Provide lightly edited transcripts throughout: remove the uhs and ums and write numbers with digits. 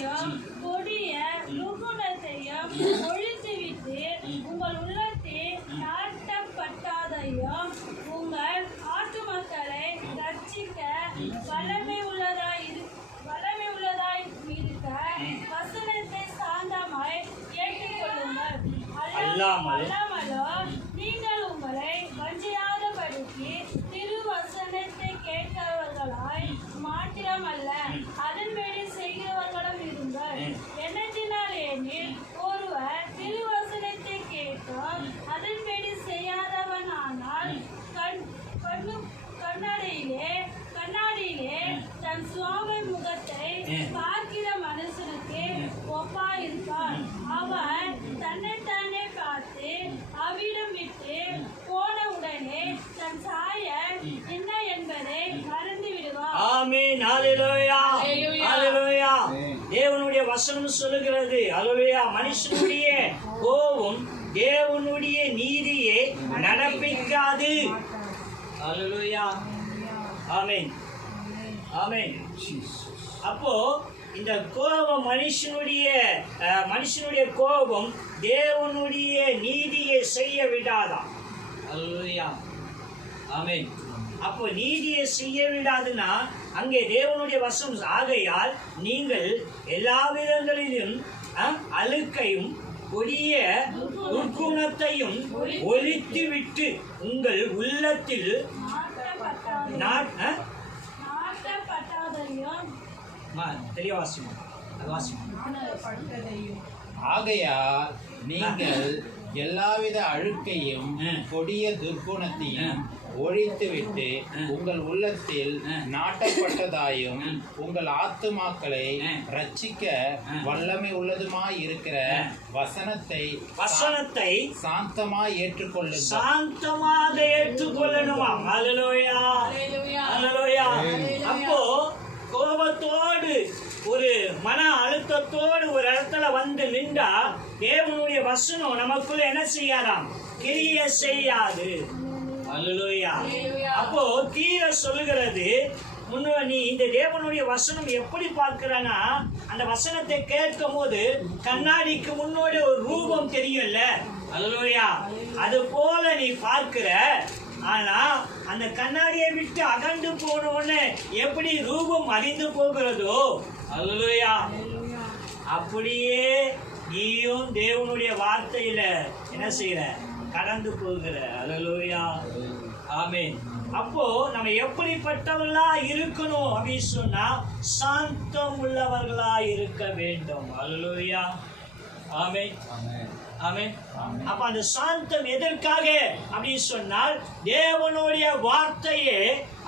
சாந்தத்தையும் கொடிய துர்குணத்தையும் ஒழித்துவிட்டு உங்கள் உள்ளத்தில் நாட்டப்பட்டதையும் உங்கள் ஆத்துமக்களை ரட்சிக்க வல்லமை உள்ளதாய் இருக்க வசனத்தை சாந்தமாய் ஏற்றுக்கொள்ளுங்கள். அல்லாமலோ நீங்கள் உங்களை வஞ்சியாதபடிக்கு திருவசனத்தை கேட்கிறவர்களாய் மாத்திரமல்ல அதன்படி செய்கிறவர்களும் இருங்கள். என்னத்தினால் எனில் ஒருவர் திருவசனத்தை கேட்டும் அதன்படி செய்யாதவனானால் கண்ணாடியிலே தன் சுவாமி முகத்தை பார்க்கிற மனுஷனுக்கு ஒப்பாயிருப்பான். அவன் தன்னைத்தானே பார்த்து அவ்விடம் விட்டு போன உடனே தன் சாயல் என்ன என்பதை மறந்து விடுவான். ஆமென். ஹல்லேலூயா. ஹல்லேலூயா. தேவனுடைய வசனம் சொல்லுகிறது, ஹல்லேலூயா, மனுஷனுடைய கோபம் தேவனுடைய நீதியை நடப்பிக்காது. ஹல்லேலூயா. ஆமென். ஆமென். அப்போ இந்த கோபம் மனுஷனுடைய கோபம் தேவனுடைய நீதியை செய்ய விடாதான். ஹல்லேலூயா. ஆமென். அப்போ நீதியை செய்ய விடாதுன்னா அங்கே தேவனுடைய வசனம் ஆகையால் நீங்கள் எல்லா விதங்களிலும் அழுக்கையும் கொடிய உட்குணத்தையும் ஒழித்து விட்டு உங்கள் உள்ளத்தில் ஆகையால் நீங்கள் எல்லாவித அழுக்கையும் கொடிய துர்க்குணத்தையும் ஒழித்துவிட்டு உங்கள் உள்ளத்தில் நாட்டப்பட்டதாயும் உங்கள் ஆத்துமாக்களை ரட்சிக்க வல்லமை உள்ளதுமாய் இருக்கிற வசனத்தை சாந்தமாய் ஏற்றுக்கொள்ளுங்கள். சாந்தமாக ஏற்றுக்கொள்ளணுமா? ஹல்லேலூயா. ஹல்லேலூயா. அப்போ கோபத்தோடு ஒரு மன அழுத்தத்தோடு ஒரு இடத்துல வந்து நின்றா தேவனுடைய வசனம் நமக்குள்ள என்ன செய்யாதாம்? கிரிய செய்யாது. ஹல்லேலூயா. அப்போ தீர சொல்லுகிறது, நீ இந்த தேவனுடைய வசனம் எப்படி பார்க்கிறனா, அந்த வசனத்தை கேட்கும் போது கண்ணாடிக்கு முன்னோட ஒரு ரூபம் தெரியும்ல, ஹல்லேலூயா, அது போல நீ பார்க்கிற. ஆனா அந்த கண்ணாடியை விட்டு அகன்று போனோன்னு எப்படி ரூபம் அழிந்து போகிறதோ, ஹல்லேலூயா, அப்படியே நீயும் தேவனுடைய வார்த்தையில என்ன செய்யற? கடந்து போகிற. ஹல்லேலூயா. ஆமென். அப்போ நம்ம எப்படிப்பட்டவர்களா இருக்கணும் அப்படின்னு சொன்னா சாந்தம் உள்ளவர்களா இருக்க வேண்டும். ஹல்லேலூயா. ஆமென். ஆமென். அப்ப அந்த சாந்தம் எதற்காக அப்படின்னு சொன்னால் தேவனுடைய வார்த்தையை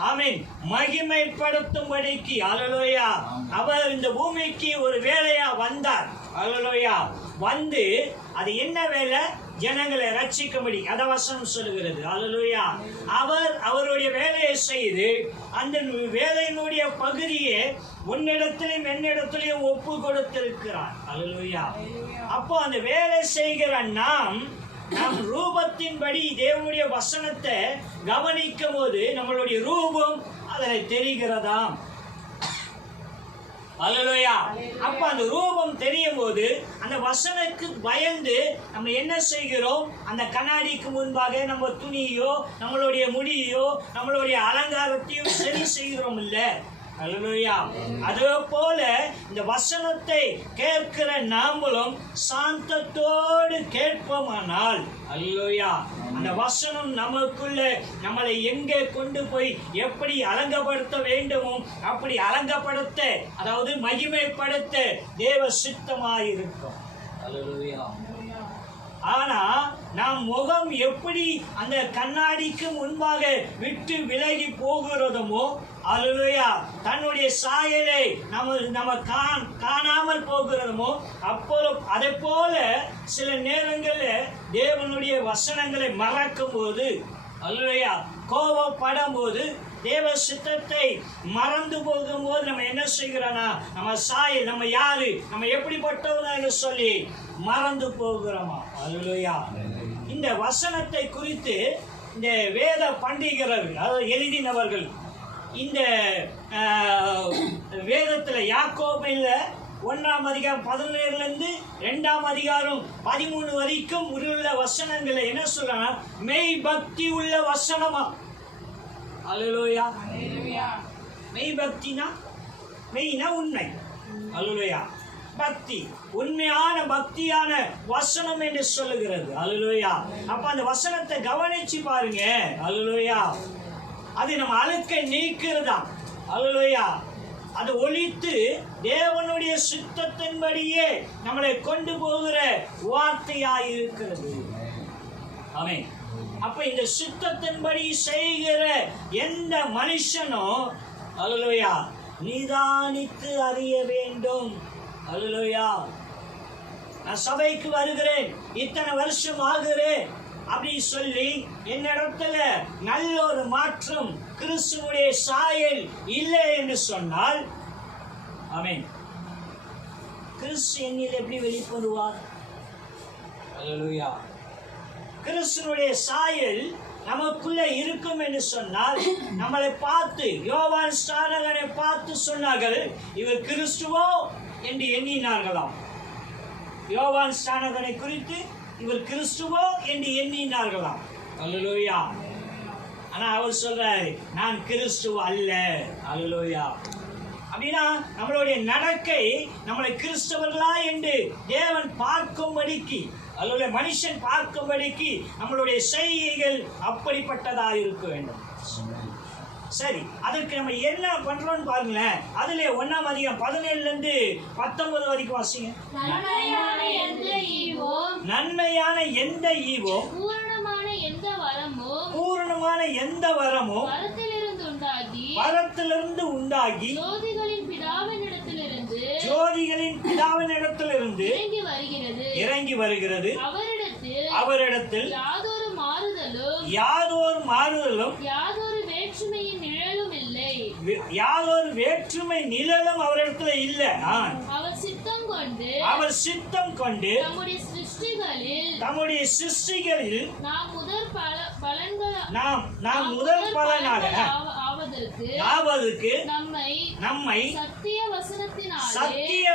ஆமென் மகிமைப்படுத்தும்படிக்கு. ஹல்லேலூயா. அவர் இந்த பூமிக்கு ஒரு வேலையா வந்தார். ஹல்லேலூயா. வந்து அது என்ன வேலை? ஜனங்களை ரட்சிக்கும்படி. அத வசனம் சொல்லுகிறது. ஹல்லேலூயா. அவருடைய வேலையை செய்து அந்த வேலையினுடைய பகுதியை உன்னிடத்திலும் என்னிடத்திலையும் ஒப்பு கொடுத்திருக்கிறார். ஹல்லேலூயா. அப்போ அந்த வேலை செய்கிற நாம் ரூபத்தின்படி தேவனுடைய வசனத்தை கவனிக்கும் போது நம்மளுடைய ரூபம் அதில் தெரிகிறதாம். ஹல்லேலூயா. அப்ப அந்த ரூபம் தெரியும் போது அந்த வசனத்துக்கு பயந்து நம்ம என்ன செய்கிறோம்? அந்த கண்ணாடிக்கு முன்பாக நம்ம துணியோ நம்மளுடைய முடியோ நம்மளுடைய அலங்காரத்தையும் சரி செய்கிறோம் இல்ல? ஹல்லேலூயா. அதே போல இந்த வசனத்தை கேட்கிற நாமளும் சாந்தத்தோடு கேட்போமானால், ஹல்லேலூயா, அந்த வசனம் நமக்குள்ள நம்மளை எங்கே கொண்டு போய் எப்படி அலங்கப்படுத்த வேண்டுமோ அப்படி அலங்கப்படுத்த, அதாவது மகிமைப்படுத்த தேவ சித்தமாயிருக்கும். ஹல்லேலூயா. ஆனா நாம் முகம் எப்படி அந்த கண்ணாடிக்கு முன்பாக விட்டு விலகி போகிறோமோ, ஹல்லேலூயா, தன்னுடைய சாயலை நம்ம காணாமல் போகிறோமோ, அப்போது அதே போல சில நேரங்களில் தேவனுடைய வசனங்களை மறக்கும் போது, ஹல்லேலூயா, கோபப்படும் போது, தேவ சித்தத்தை மறந்து போகும்போது நம்ம என்ன செய்கிறோம்னா நம்ம சாயல், நம்ம யாரு, நம்ம எப்படிப்பட்டவங்க சொல்லி மறந்து போகிறோமா? ஹல்லேலூயா. இந்த வசனத்தை குறித்து இந்த வேத பண்டிகர்கள், அதாவது எழுதினவர்கள், இந்த வேதத்தில் யாக்கோபில் 1ஆம் அதிகாரம் 17 2ஆம் அதிகாரம் 13 வரைக்கும் உள்ள வசனங்களை என்ன சொல்றாங்க? மெய் பக்தி உள்ள வசனமா. அல்லேலூயா. மெய் பக்தினா, மெய்னா உண்மை. அல்லேலூயா. பக்தி, உண்மையான பக்தியான வசனம் என்று சொல்லுகிறது. அல்லேலூயா. அப்ப அந்த வசனத்தை கவனிச்சு பாருங்க. அல்லேலூயா. அது நம்ம அழுக்கை நீக்கிறதா. அல்லேலூயா. அது ஒழித்து தேவனுடைய சித்தத்தின்படியே நம்மளை கொண்டு போகிற வார்த்தையாய் இருக்கிறது. ஆமென். அப்ப இந்த சித்தத்தின்படி செய்கிற எந்த மனுஷனும் அல்லேலூயா நிதானித்து அறிய வேண்டும். அல்லேலூயா. நான் சபைக்கு வருகிறேன், இத்தனை வருஷம் ஆகிறேன் அப்படி சொல்லி என்னிடத்துல நல்ல ஒரு மாற்றம், கிறிஸ்துவுடைய சாயல் இல்லை என்று சொன்னால், ஆமென், கிறிஸ்து என்னில் எப்படி வெளிப்படுவார்? அல்லேலூயா. கிறிஸ்துவுடைய சாயல் நமக்குள்ள இருக்கும் என்று சொன்னால், நம்மளை பார்த்து யோவான் ஸ்நானகனை பார்த்து சொன்னார்கள், இவர் கிறிஸ்துவோ என்று எண்ணினார்களாம். யோவான் ஸ்நானகனை குறித்து இவர் கிறிஸ்துவோ என்று எண்ணினார்களாம். அல்லேலூயா. ஆனா அவர் சொல்றாரு, நான் கிறிஸ்துவ அல்ல. அல்லேலூயா. அப்படின்னா நம்மளுடைய நடக்கை நம்மளை கிறிஸ்தவர்களா என்று தேவன் பார்க்கும்படிக்கு, அல்லது மனுஷன் பார்க்கும்படிக்கு நம்மளுடைய செய்கைகள் அப்படிப்பட்டதா இருக்க வேண்டும். சரி, அதற்கு நம்ம என்ன பண்றோம்னு பாருங்களேன். அதுல 1ஆம் அதிகாரம் 17 19 வரைக்கும் வாசிங்க. நன்மையான எந்த ஈவும் பூரணமான எந்த வரமும் வரத்திலிருந்து உண்டாகி ஜோதிகளின் பிதாவினிடத்திலிருந்து இறங்கி வருகிறது. அவரிடத்தில் யாதொரு மாறுதலும் யாதொரு வேற்றுமை நிழலும் அவரிடத்துல இல்லை. அவர் சித்தம் கொண்டு தம்முடைய சிருஷ்டிகளில் நாம் முதல் பலனாக ஆவதற்கு நம்மை சத்திய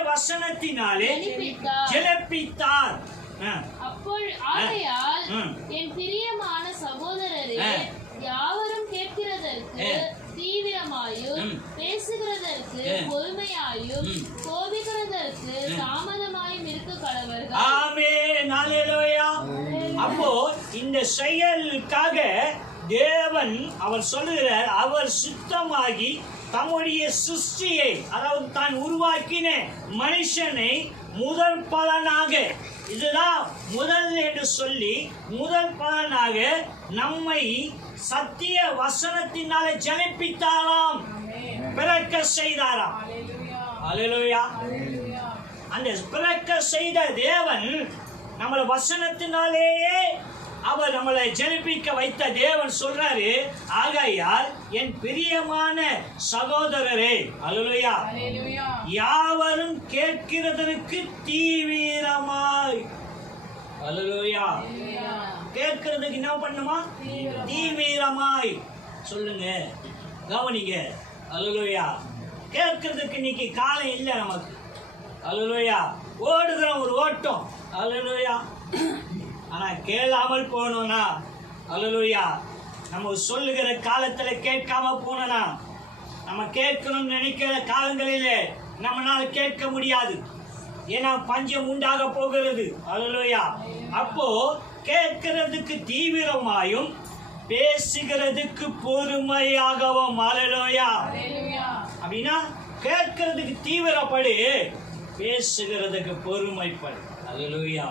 வசனத்தினாலே ஜெனிப்பித்தார். என் பிரியமான சகோதரரே, யாவரும் கேட்கிறதற்கு தீவிரமாயும் பேசுகிறதற்கு பொறுமையாயும் கோபிக்கிறதற்கு தாமதமாயும் இருக்க கடவர்கள். ஆமென். அல்லேலூயா. அப்போ இந்த செயலுக்காக தேவன் அவர் சொல்லுகிறார், அவர் சுத்தமாகி தம்முடைய சிருஷ்டியை, அதாவது தான் உருவாக்கின மனுஷனை முதல் பலனாக, இதுதான் முதல் என்று சொல்லி முதல் பலனாக நம்மை சத்திய வசனத்தினாலே ஜனிப்பித்தாராம், பிறக்க செய்தாராம். அல்லேலூயா. அந்த பிறக்க செய்த தேவன் நம்மளை வசனத்தினாலேயே அவர் நம்மளை ஜனிப்பிக்க வைத்த தேவன் சொல்றாரு, ஆகையால் என் பிரியமான சகோதரரே, அல்லேலூயா, யாவரும் கேட்கிறதற்கு தீவிரமாய், அல்லேலூயா, கேட்கிறதுக்கு என்ன பண்ணுமா? தீவிரமாய் சொல்லுங்க, கவனிங்க. அல்லேலூயா. கேட்கிறதுக்கு இன்னைக்கு காலம் இல்லை நமக்கு. அல்லேலூயா. ஓடுகிற ஒரு ஓட்டம். அல்லேலூயா. ஆனா கேளாமல் போனோம்னா, அல்லேலூயா, நம்ம சொல்லுகிற காலத்துல கேட்காம போனோம்னா, நம்ம கேட்கணும்னு நினைக்கிற காலங்களிலே நம்மளால கேட்க முடியாது. ஏன்னா பஞ்சம் உண்டாக போகிறது. அல்லேலூயா. அப்போ கேட்கிறதுக்கு தீவிரமாயும் பேசுகிறதுக்கு பொறுமையாகவும். அல்லேலூயா. அப்படின்னா கேட்கிறதுக்கு தீவிரப்படு, பேசுகிறதுக்கு பொறுமைப்படு. அல்லேலூயா.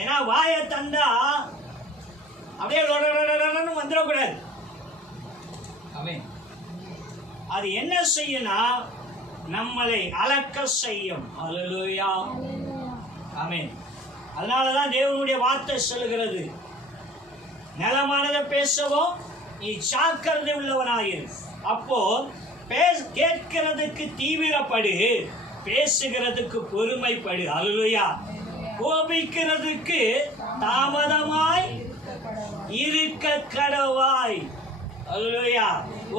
ஏன்னா வாயை தந்தா அப்படியே வந்துடக்கூடாது. ஆமென். அது என்ன செய்யும்னா நம்மளை அளக்க செய்யும். அல்லேலூயா. ஆமென். அதனாலதான் தேவனுடைய வார்த்தை சொல்லுகிறது, நலமானதை பேசவோ நீ ஜாக்கிரதை உள்ளவனாயிரு. அப்போ கேட்கிறதுக்கு தீவிரப்படு, பேசுகிறதுக்கு பொறுமைப்படு. அல்லேலூயா. கோபிக்கிறதுக்கு தாமதமாய் இருக்க கடவாய். அல்லேலூயா.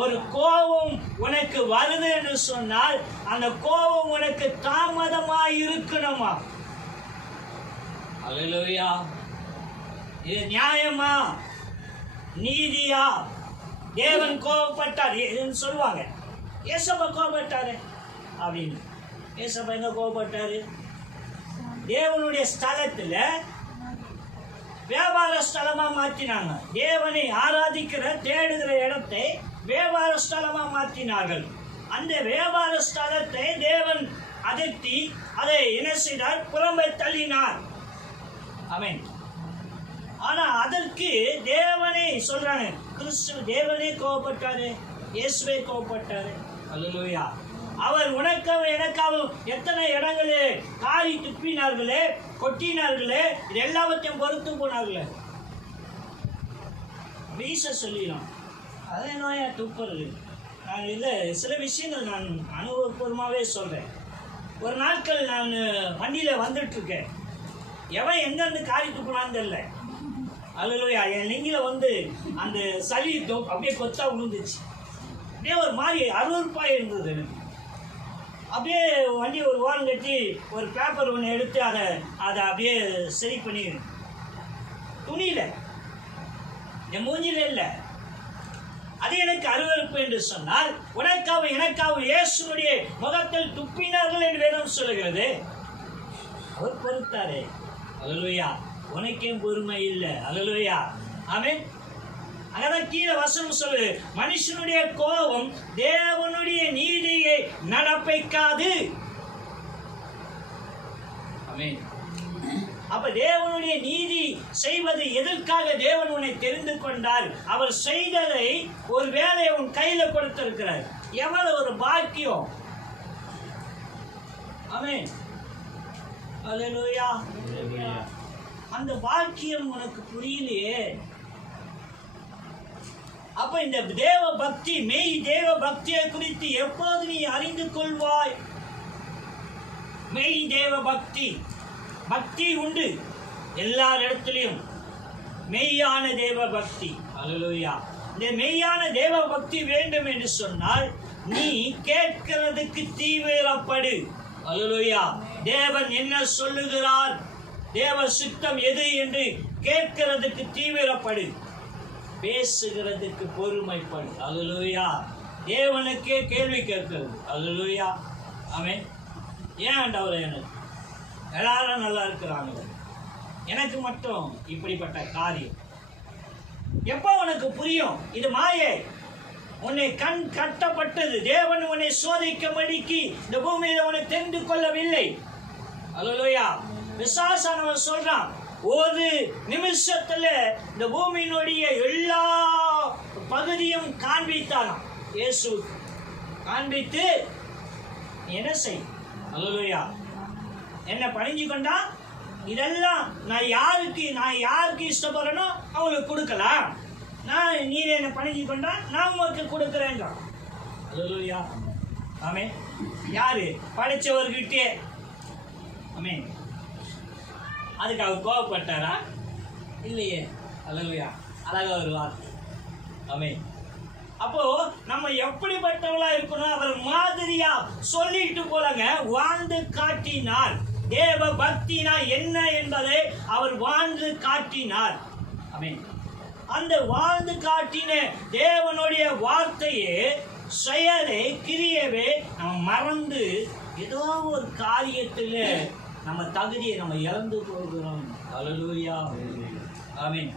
ஒரு கோபம் உனக்கு வருது என்று சொன்னால் அந்த கோபம் உனக்கு தாமதமாய் இருக்கணுமா? அல்லேலூயா. இது நியாயமா, நீதியா? தேவன் கோபப்பட்டார் சொல்லுவாங்க, ஏசப்பா கோபப்பட்டாரு அப்படின்னு. ஏசப்பா எங்க கோபப்பட்டாரு? தேவனுடைய ஸ்தலத்துல வியாபார ஸ்தலமா மாற்றினாங்க. தேவனை ஆராதிக்கிற தேடுகிற இடத்தை வியாபார ஸ்தலமா மாற்றினார்கள். அந்த வியாபார ஸ்தலத்தை தேவன் அதட்டி அதை என்ன செய்தார்? புறம்பே தள்ளினார். ஆமென். ஆனா அதற்கு தேவனே சொல்றாங்க, கிறிஸ்து தேவனே கோபப்பட்டாரு, இயேசுவே கோபப்பட்டாரு. அல்லேலூயா. அவர் உனக்காகவும் எனக்காகவும் எத்தனை இடங்களே காரி துப்பினார்களே, கொட்டினார்களே, இது எல்லாவற்றையும் பொறுத்து போனார்களே. வீச சொல்லிடும், அதே நோயா துப்புறது. நான் இல்லை, சில விஷயங்கள் நான் அனுபவபூர்வமாகவே சொல்கிறேன். ஒரு நாட்கள் நான் வண்டியில் வந்துட்டு இருக்கேன், எவன் எங்கேருந்து காரி துப்புனான்னு தெரியல. அல்லேலூயா. என் நெஞ்சில் வந்து அந்த சளி அப்படியே கொத்தா விழுந்துச்சு. அப்படியே ஒரு மாதிரி அருவருப்பாக இருந்தது எனக்கு. அப்படியே வண்டி ஒரு ஓரம் கட்டி ஒரு பேப்பர் ஒன்று எடுத்து அதை அப்படியே சரி பண்ணி, துணியில் என் மூஞ்சில இல்லை. அது எனக்கு அருவருப்பு என்று சொன்னால், உனக்காகவும் எனக்காகவும் இயேசுனுடைய முகத்தில் துப்பினார்கள் என்று வேதம் சொல்லுகிறது. அவர் பொறுத்தாரே. அல்லேலூயா. உனக்கேன் பொறுமை இல்லை? அல்லேலூயா. ஆமென். அங்கதான் கீழே வசனம் சொல்லு, மனுஷனுடைய கோபம் தேவனுடைய நீதியை நடப்பிக்காது. ஆமென். அப்ப தேவனுடைய நீதி செய்வது எதற்காக தேவன் உன்னை தெரிந்து கொண்டார்? அவர் செய்ததை ஒரு வேலையை உன் கையில கொடுத்திருக்கிறார். எவ்வளவு ஒரு பாக்கியம். ஆமென். அல்லேலூயா. அந்த பாக்கியம் உனக்கு புரியலையே. அப்ப இந்த தேவ பக்தி, மெய் தேவ பக்தியை குறித்து எப்போது நீ அறிந்து கொள்வாய்? மெய் தேவ பக்தி, பக்தி உண்டு எல்லா இடத்திலும், மெய்யான தேவ பக்தி. அல்லேலூயா. இந்த மெய்யான தேவ பக்தி வேண்டும் என்று சொன்னால் நீ கேட்கிறதுக்கு தீவிரப்படு. அல்லேலூயா. தேவன் என்ன சொல்லுகிறார், தேவ சித்தம் எது என்று கேட்கிறதுக்கு தீவிரப்படு. பேசுகிறதுக்கு பொறுமைப்படு. அல்லேலூயா. தேவனுக்கே கேள்வி கேட்கிறது. அல்லேலூயா. ஆமென். ஏன் ஆண்டவரே எனக்கு எல்லாரும் நல்லா இருக்கிறாங்க, எனக்கு மட்டும் இப்படிப்பட்ட காரியம்? எப்போ உனக்கு புரியும்? இது மாயை. உன்னை கண் கட்டப்பட்டது. தேவன் உன்னை சோதிக்கும்படிக்கு இந்த பூமியில உன்னை தெரிந்து கொள்ளவில்லை. அல்லேலூயா. பிசாசானவன் சொல்றான், ஒரு நிமிஷத்துல இந்த பூமியினுடைய எல்லா பகுதியும் காண்பித்தானாம். இயேசு காண்பித்து என்ன செய்? அல்லேலூயா. என்ன பணிஞ்சு கொண்டா, இதெல்லாம் நான் யாருக்கு இஷ்டப்படுறேனோ அவங்களுக்கு கொடுக்கலாம். நீர் என்ன பணிஞ்சு கொண்டா நான் உங்களுக்கு கொடுக்குறேன். அல்லேலூயா. ஆமென். யாரு? படைச்சவர்கிட்டே. ஆமென். அதுக்கு அவர் கோபப்பட்டாரா? இல்லையே. அல்லேலூயா. அழகா ஒரு வார்த்தை. ஆமென். அப்போ நம்ம எப்படிப்பட்டவளா இருக்கணும்? அவர் மாதிரியா சொல்லிட்டு போலங்க வாழ்ந்து காட்டினார். தேவ பக்தினா என்ன என்பதை அவர் வாழ்ந்து காட்டினார். ஆமென். அந்த வாழ்ந்து காட்டின தேவனுடைய வார்த்தையே, செயலே, கிரியவே நம்ம மறந்து ஏதோ ஒரு காரியத்துல நம்ம தகுதியை நம்ம இழந்து போகிறோம். அல்லேலூயா. ஆமென்.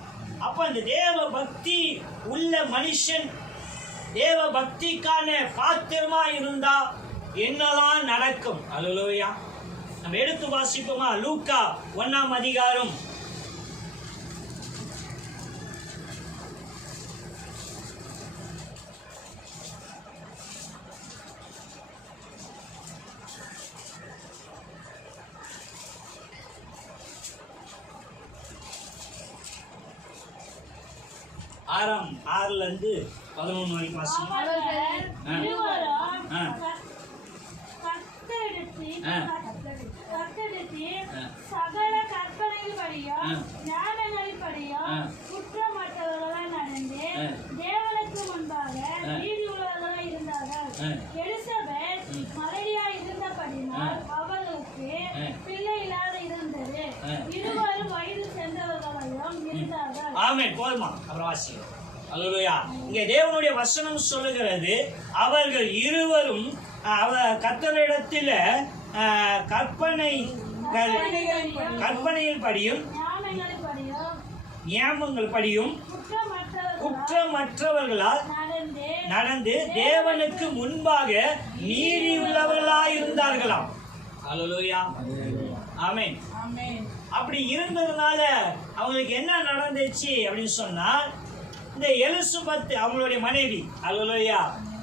அப்ப அந்த தேவ பக்தி உள்ள மனுஷன் தேவ பக்திக்கான பாத்திரமா இருந்தா என்னெல்லாம் நடக்கும்? அல்லேலூயா. நம்ம எடுத்து வாசிப்போமா? லூக்கா 1ஆம் அதிகாரம் 6ல இருந்து 11 வரைக்கும் வாசிங்க. சகல கற்பனைகளின்படியும் ஞானங்களின்படியும் குற்றமற்றவர்களாய் நடந்து தேவனுக்கு முன்பாக ஆமென். போதுமா? அப்புறம் வாசிக்கிறோம். அல்லேலூயா. இங்கே தேவனுடைய வசனம் சொல்லுகிறது, அவர்கள் இருவரும் கர்த்தரிடத்தில் கற்பனையில் படியும் நியாயங்கள் படியும் குற்றமற்றவர்களால் நடந்து தேவனுக்கு முன்பாக நீதியுள்ளவர்களாய் இருந்தார்களாம். அல்லேலூயா. ஆமென். அப்படி இருந்ததுனால அவங்களுக்கு என்ன நடந்துச்சு அப்படின்னு சொன்னா, இந்த எலிசபெத் அவங்களுடைய மனைவி, அல்லேலூயா,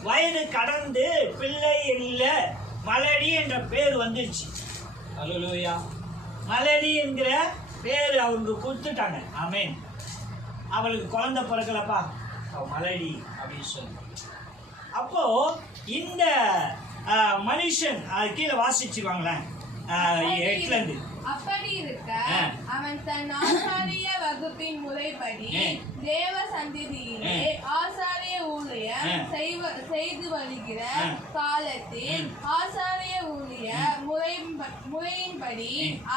வயது கடந்து பிள்ளை இல்ல, மலடி என்ற பேர் வந்துருச்சு. அல்லேலூயா. மலடி என்கிற பேர் அவங்களுக்கு கொடுத்துட்டாங்க. ஆமென். அவளுக்கு குழந்தை பிறக்கலப்பா, அவ மலடி அப்படின்னு சொல்லி. அப்போ இந்த மனுஷன் கீழே வாசிச்சுவாங்களேன் 8ல இருந்து. அப்படி இருக்க அவன் தன் ஆசாரிய வகுப்பின் முறைப்படி தேவ சந்ததியிலே ஆசாரிய ஊழியம் செய்து வருகிற காலத்தில் ஆசாரிய ஊழிய முறையின்படி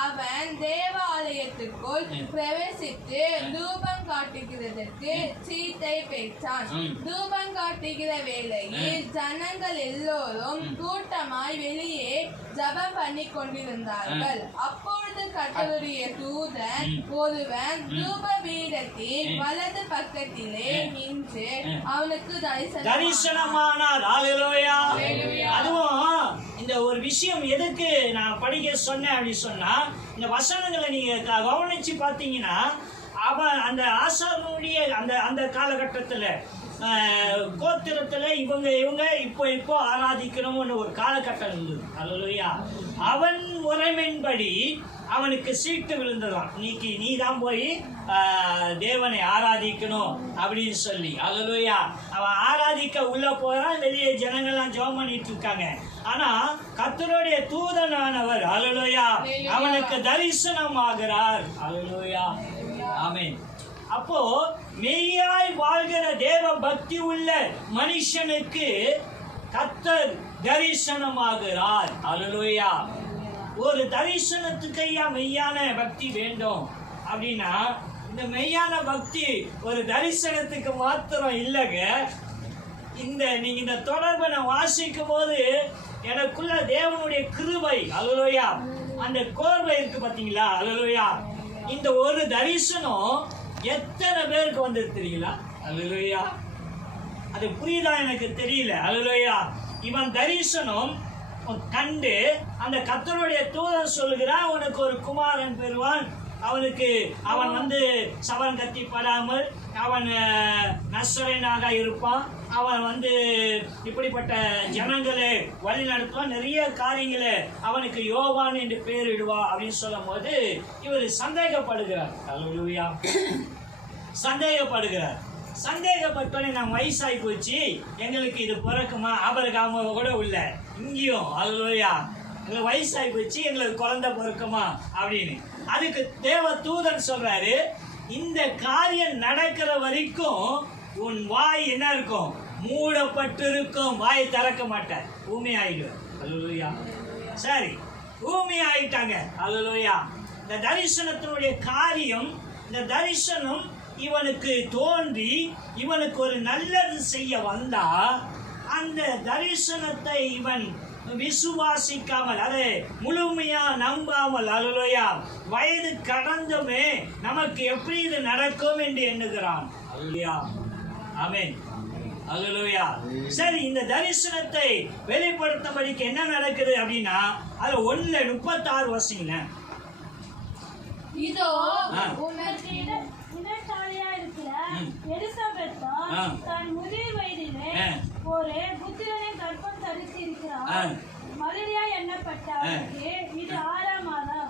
அவன் தேவாலயத்துக்குள் பிரவேசித்து தூபம் காட்டுகிறதற்கு சீட்டை பெற்றான். தூபம் காட்டுகிற வேளையில் ஜனங்கள் எல்லோரும் கூட்டமாய் வெளியே ஜபம் பண்ணி கொண்டிருந்தார்கள். அப்பொழுது கர்த்தருடைய தூதன் ஒருவன் தூப பீடத்தின் வலது பக்கத்திலே நின்று அவனுக்கு தரிசனமானார். அல்லேலூயா. அதுவும் இந்த ஒரு விஷயம் எதுக்கு நான் படிக்க சொன்னேன் அப்படின்னு சொன்னா, இந்த வசனங்களை நீங்க கவனிச்சு பார்த்தீங்கன்னா, அவன் அந்த ஆசாரியனுடைய அந்த காலகட்டத்தில் கோத்திரத்துல இவங்க இப்போ ஆராதிக்கிறோம்னு ஒரு காலகட்டம் இருந்தது. அல்லேலூயா. அவன் முறைமையின்படி அவனுக்கு சீட்டு விழுந்ததான், இன்னைக்கு நீ தான் போய் தேவனை ஆராதிக்கணும் அப்படின்னு சொல்லி. அல்லேலூயா. அவன் ஆராதிக்க உள்ள போறான், வெளியே ஜனங்கள்லாம் ஜெபம் பண்ணிட்டு இருக்காங்க. ஆனா கர்த்தருடைய தூதனானவர், அல்லேலூயா, அவனுக்கு தரிசனமாகிறார். அல்லேலூயா. ஆமென். அப்போ மெய்யாய் வாழ்கிற தேவ பக்தி உள்ள மனுஷனுக்கு கர்த்தர் தரிசனமாகிறார். அல்லேலூயா. ஒரு தரிசனத்துக்கு ஐயா மெய்யான பக்தி வேண்டும் அப்படின்னா, இந்த மெய்யான பக்தி ஒரு தரிசனத்துக்கு மாத்திரம் இல்லைங்க. நீங்க இந்த தொடர்பை நான் வாசிக்கும் போது எனக்குள்ள தேவனுடைய கிருபை, அல்லேலூயா, அந்த கோர்வை இருக்கு பாத்தீங்களா? அல்லேலூயா. இந்த ஒரு தரிசனம் எத்தனை பேருக்கு வந்து தெரியுங்களா? அல்லேலூயா. அது புரியுதா எனக்கு தெரியல. அல்லேலூயா. இவன் தரிசனம் கண்டு அந்த கர்த்தருடைய தூதன் சொல்லுகிறான், உனக்கு ஒரு குமாரன் பெறுவான், அவன் வந்து சவரன் கத்தி படாமல் அவன் நசரேனாக இருப்பான், அவன் வந்து இப்படிப்பட்ட ஜனங்களை வழி நடத்துவான், நிறைய காரியங்களை அவனுக்கு யோவான் என்று பெயரிடுவா அப்படின்னு சொல்லும் போது இவர் சந்தேகப்படுகிறார். அல்லேலூயா. சந்தேகப்பட்டோன்னே நான் வயசாகி போச்சு, எங்களுக்கு இது பிறக்குமா? ஆபிரகாம் கூட உள்ள இங்கேயும், அல்லேலூயா, எங்களுக்கு வயசாகி போச்சு, எங்களுக்கு குழந்தை பிறக்குமா அப்படின்னு. அதுக்கு தேவ தூதன் சொல்றாரு, இந்த காரியம் நடக்கிற வரைக்கும் உன் வாய் என்ன இருக்கும்? மூடப்பட்டு இருக்கும், வாய் திறக்க மாட்டேன், ஊமை ஆயிடும். அல்லேலூயா. சரி, ஊமை ஆயிட்டாங்க. அல்லேலூயா. இந்த தரிசனத்தினுடைய காரியம், இந்த தரிசனம் இவனுக்கு தோன்றி இவனுக்கு ஒரு நல்லது செய்ய வந்தா, அந்த தரிசனத்தை இவன் விசுவாசிக்காமல், அதை முழுமையா நம்பாமல், அல்லேலூயா, வயது கடந்துமே நமக்கு எப்படி இது நடக்கும் என்று எண்ணுகிறான். அல்லேலூயா. ஆமென். அல்லேலூயா. சரி, இந்த தரிசனத்தை வெளிப்படுத்தும்படிக்கு என்ன நடக்குது அப்படின்னா, அது 1:36 வசீங்க. இதோ இனத்தாளியா இருக்கிற எலிசபெத்தோ தன் முதிர் வயதிலே ஒரு புத்திரனை கர்ப்பம் தரித்து இருக்கிறார். மலரியா எண்ணப்பட்ட அவருக்கு இது 6ஆம் மாதம்.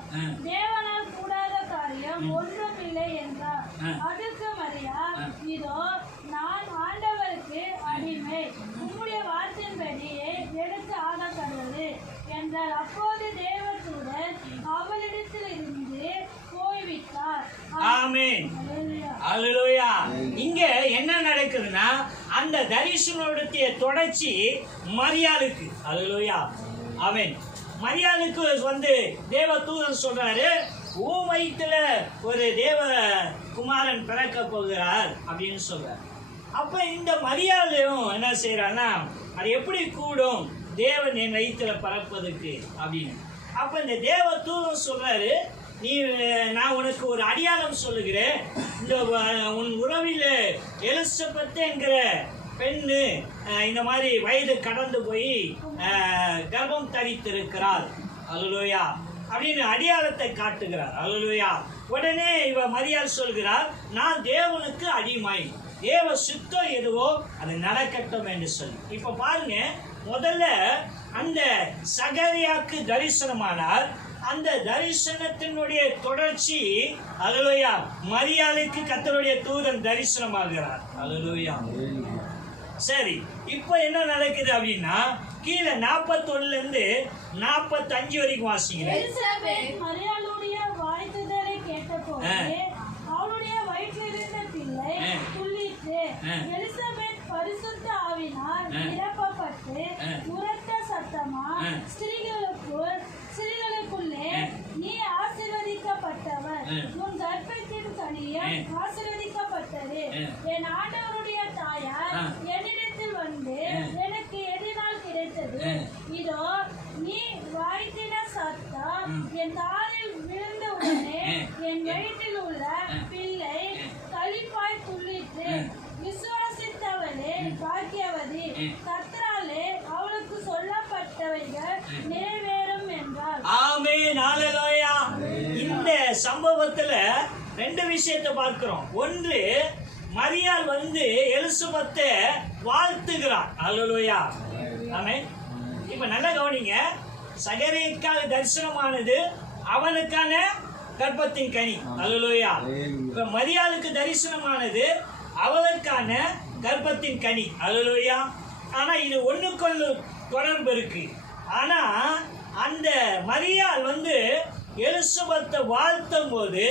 தேவனால் கூடாத காரியம் ஒன்றுமில்லை என்றார். அதுக்கு மரியா, இதோ நான் ஆண்டவருக்கு அடிமை, உம்முடைய வார்த்தையின்படியே எனக்கு ஆக கடவுது என்றார். அப்போது தேவதூதன் அவளிடத்தில் இருந்து போய்விட்டார். ஆமென். அல்லேலூயா. இங்க என்ன நடக்குதுன்னா, அந்த தரிசனத்துடைய தொடர்ச்சி மரியாளுக்கு. அல்லேலூயா. ஆமென். மரியாளுக்கு வந்து தேவதூதன் சொல்றாரு, உன் வயிற்றுல ஒரு தேவ குமாரன் பிறக்க போகிறார் அப்படின்னு சொல்றார். அப்ப இந்த மரியாதையும் என்ன செய்யறான்னா, அது எப்படி கூடும் தேவன் என் வயிற்றுல பறப்பதுக்கு அப்படின்னு. அப்ப இந்த தேவ தூதன் சொல்றாரு, நான் உனக்கு ஒரு அடையாளம் சொல்லுகிறேன். இந்த உன் உறவில் எலிசபெத் என்கிற பெண்ணு இந்த மாதிரி வயது கடந்து போய் கர்ப்பம் தரித்திருக்கிறார். அல்லேலூயா அப்படின்னு அடையாளத்தை காட்டுகிறார். அல்லேலூயா. உடனே இவ மரியாள் சொல்கிறார், நான் தேவனுக்கு அடிமை, தேவ சுத்தம் எதுவோ அது நடக்கட்டும் என்று சொல்லி. இப்ப பாருங்க, முதல்ல அந்த சகரியாக்கு தரிசனமானார். அந்த தரிசனத்தினுடைய தொடர்ச்சி அல்லேலூயா மரியாளுக்கு கர்த்தருடைய தூதன் தரிசனமாகிறார். அல்லேலூயா. சரி, இப்போ என்ன நடக்குது அப்படின்னா, கீழே 41 இருந்து 45 வரைக்கும் வாசிக்கிறேன். எலிசபெத் மரியாளுடைய வாழ்த்துதலை கேட்டபோது அவளுடைய வயிற்றிலிருந்த பிள்ளை துள்ளிற்று. எலிசபெத் பரிசுத்த ஆவியினால் நிரப்பப்பட்டு உரத்த சத்தமா ஸ்திரீகளுக்குள்ளே, நீ ஆசீர்வதிக்கப்பட்டவர், உன் கர்ப்பத்தின் கனியும் ஆசீர்வதிக்கப்பட்டது. என் ஆண்டவருடைய தாயார் என்னிடத்தில் வந்து எனக்கு எதினால் கிடைத்தது. இதோ நீ வாய்த்தின சத்தம் என் காதில் விழுந்த உடனே என் வயிற்றில் உள்ள பிள்ளை களிப்பாய் துள்ளிற்று. விசுவாசித்தவளே பாக்கியவதி, கர்த்தராலே அவளுக்கு சொல்லப்பட்டவைகள் நிறைவேறும் என்றார். ஆமென். அல்லேலூயா. இந்த சம்பவத்துல 2 விஷயத்தை பார்க்கிறோம். ஒன்று, மரியாள் வந்து எலிசபெத்தை வாழ்த்துகிறார். அல்லேலூயா. ஆமென். இப்ப நல்லா கவனிங்க, சகரியாவுக்காக தரிசனமானது அவனுக்கான கர்ப்பத்தின் கனி. அல்லேலூயா. இப்ப மரியாளுக்கு தரிசனமானது அவளுக்கான கர்ப்பத்தின் கனி. அல்லேலூயா. ஆனா இது ஒண்ணுக்கொண்ணு தொடர்பு இருக்கு. ஆனா அந்த மரியாள் வந்து எலிசபெத்தை வாழ்த்தும் போது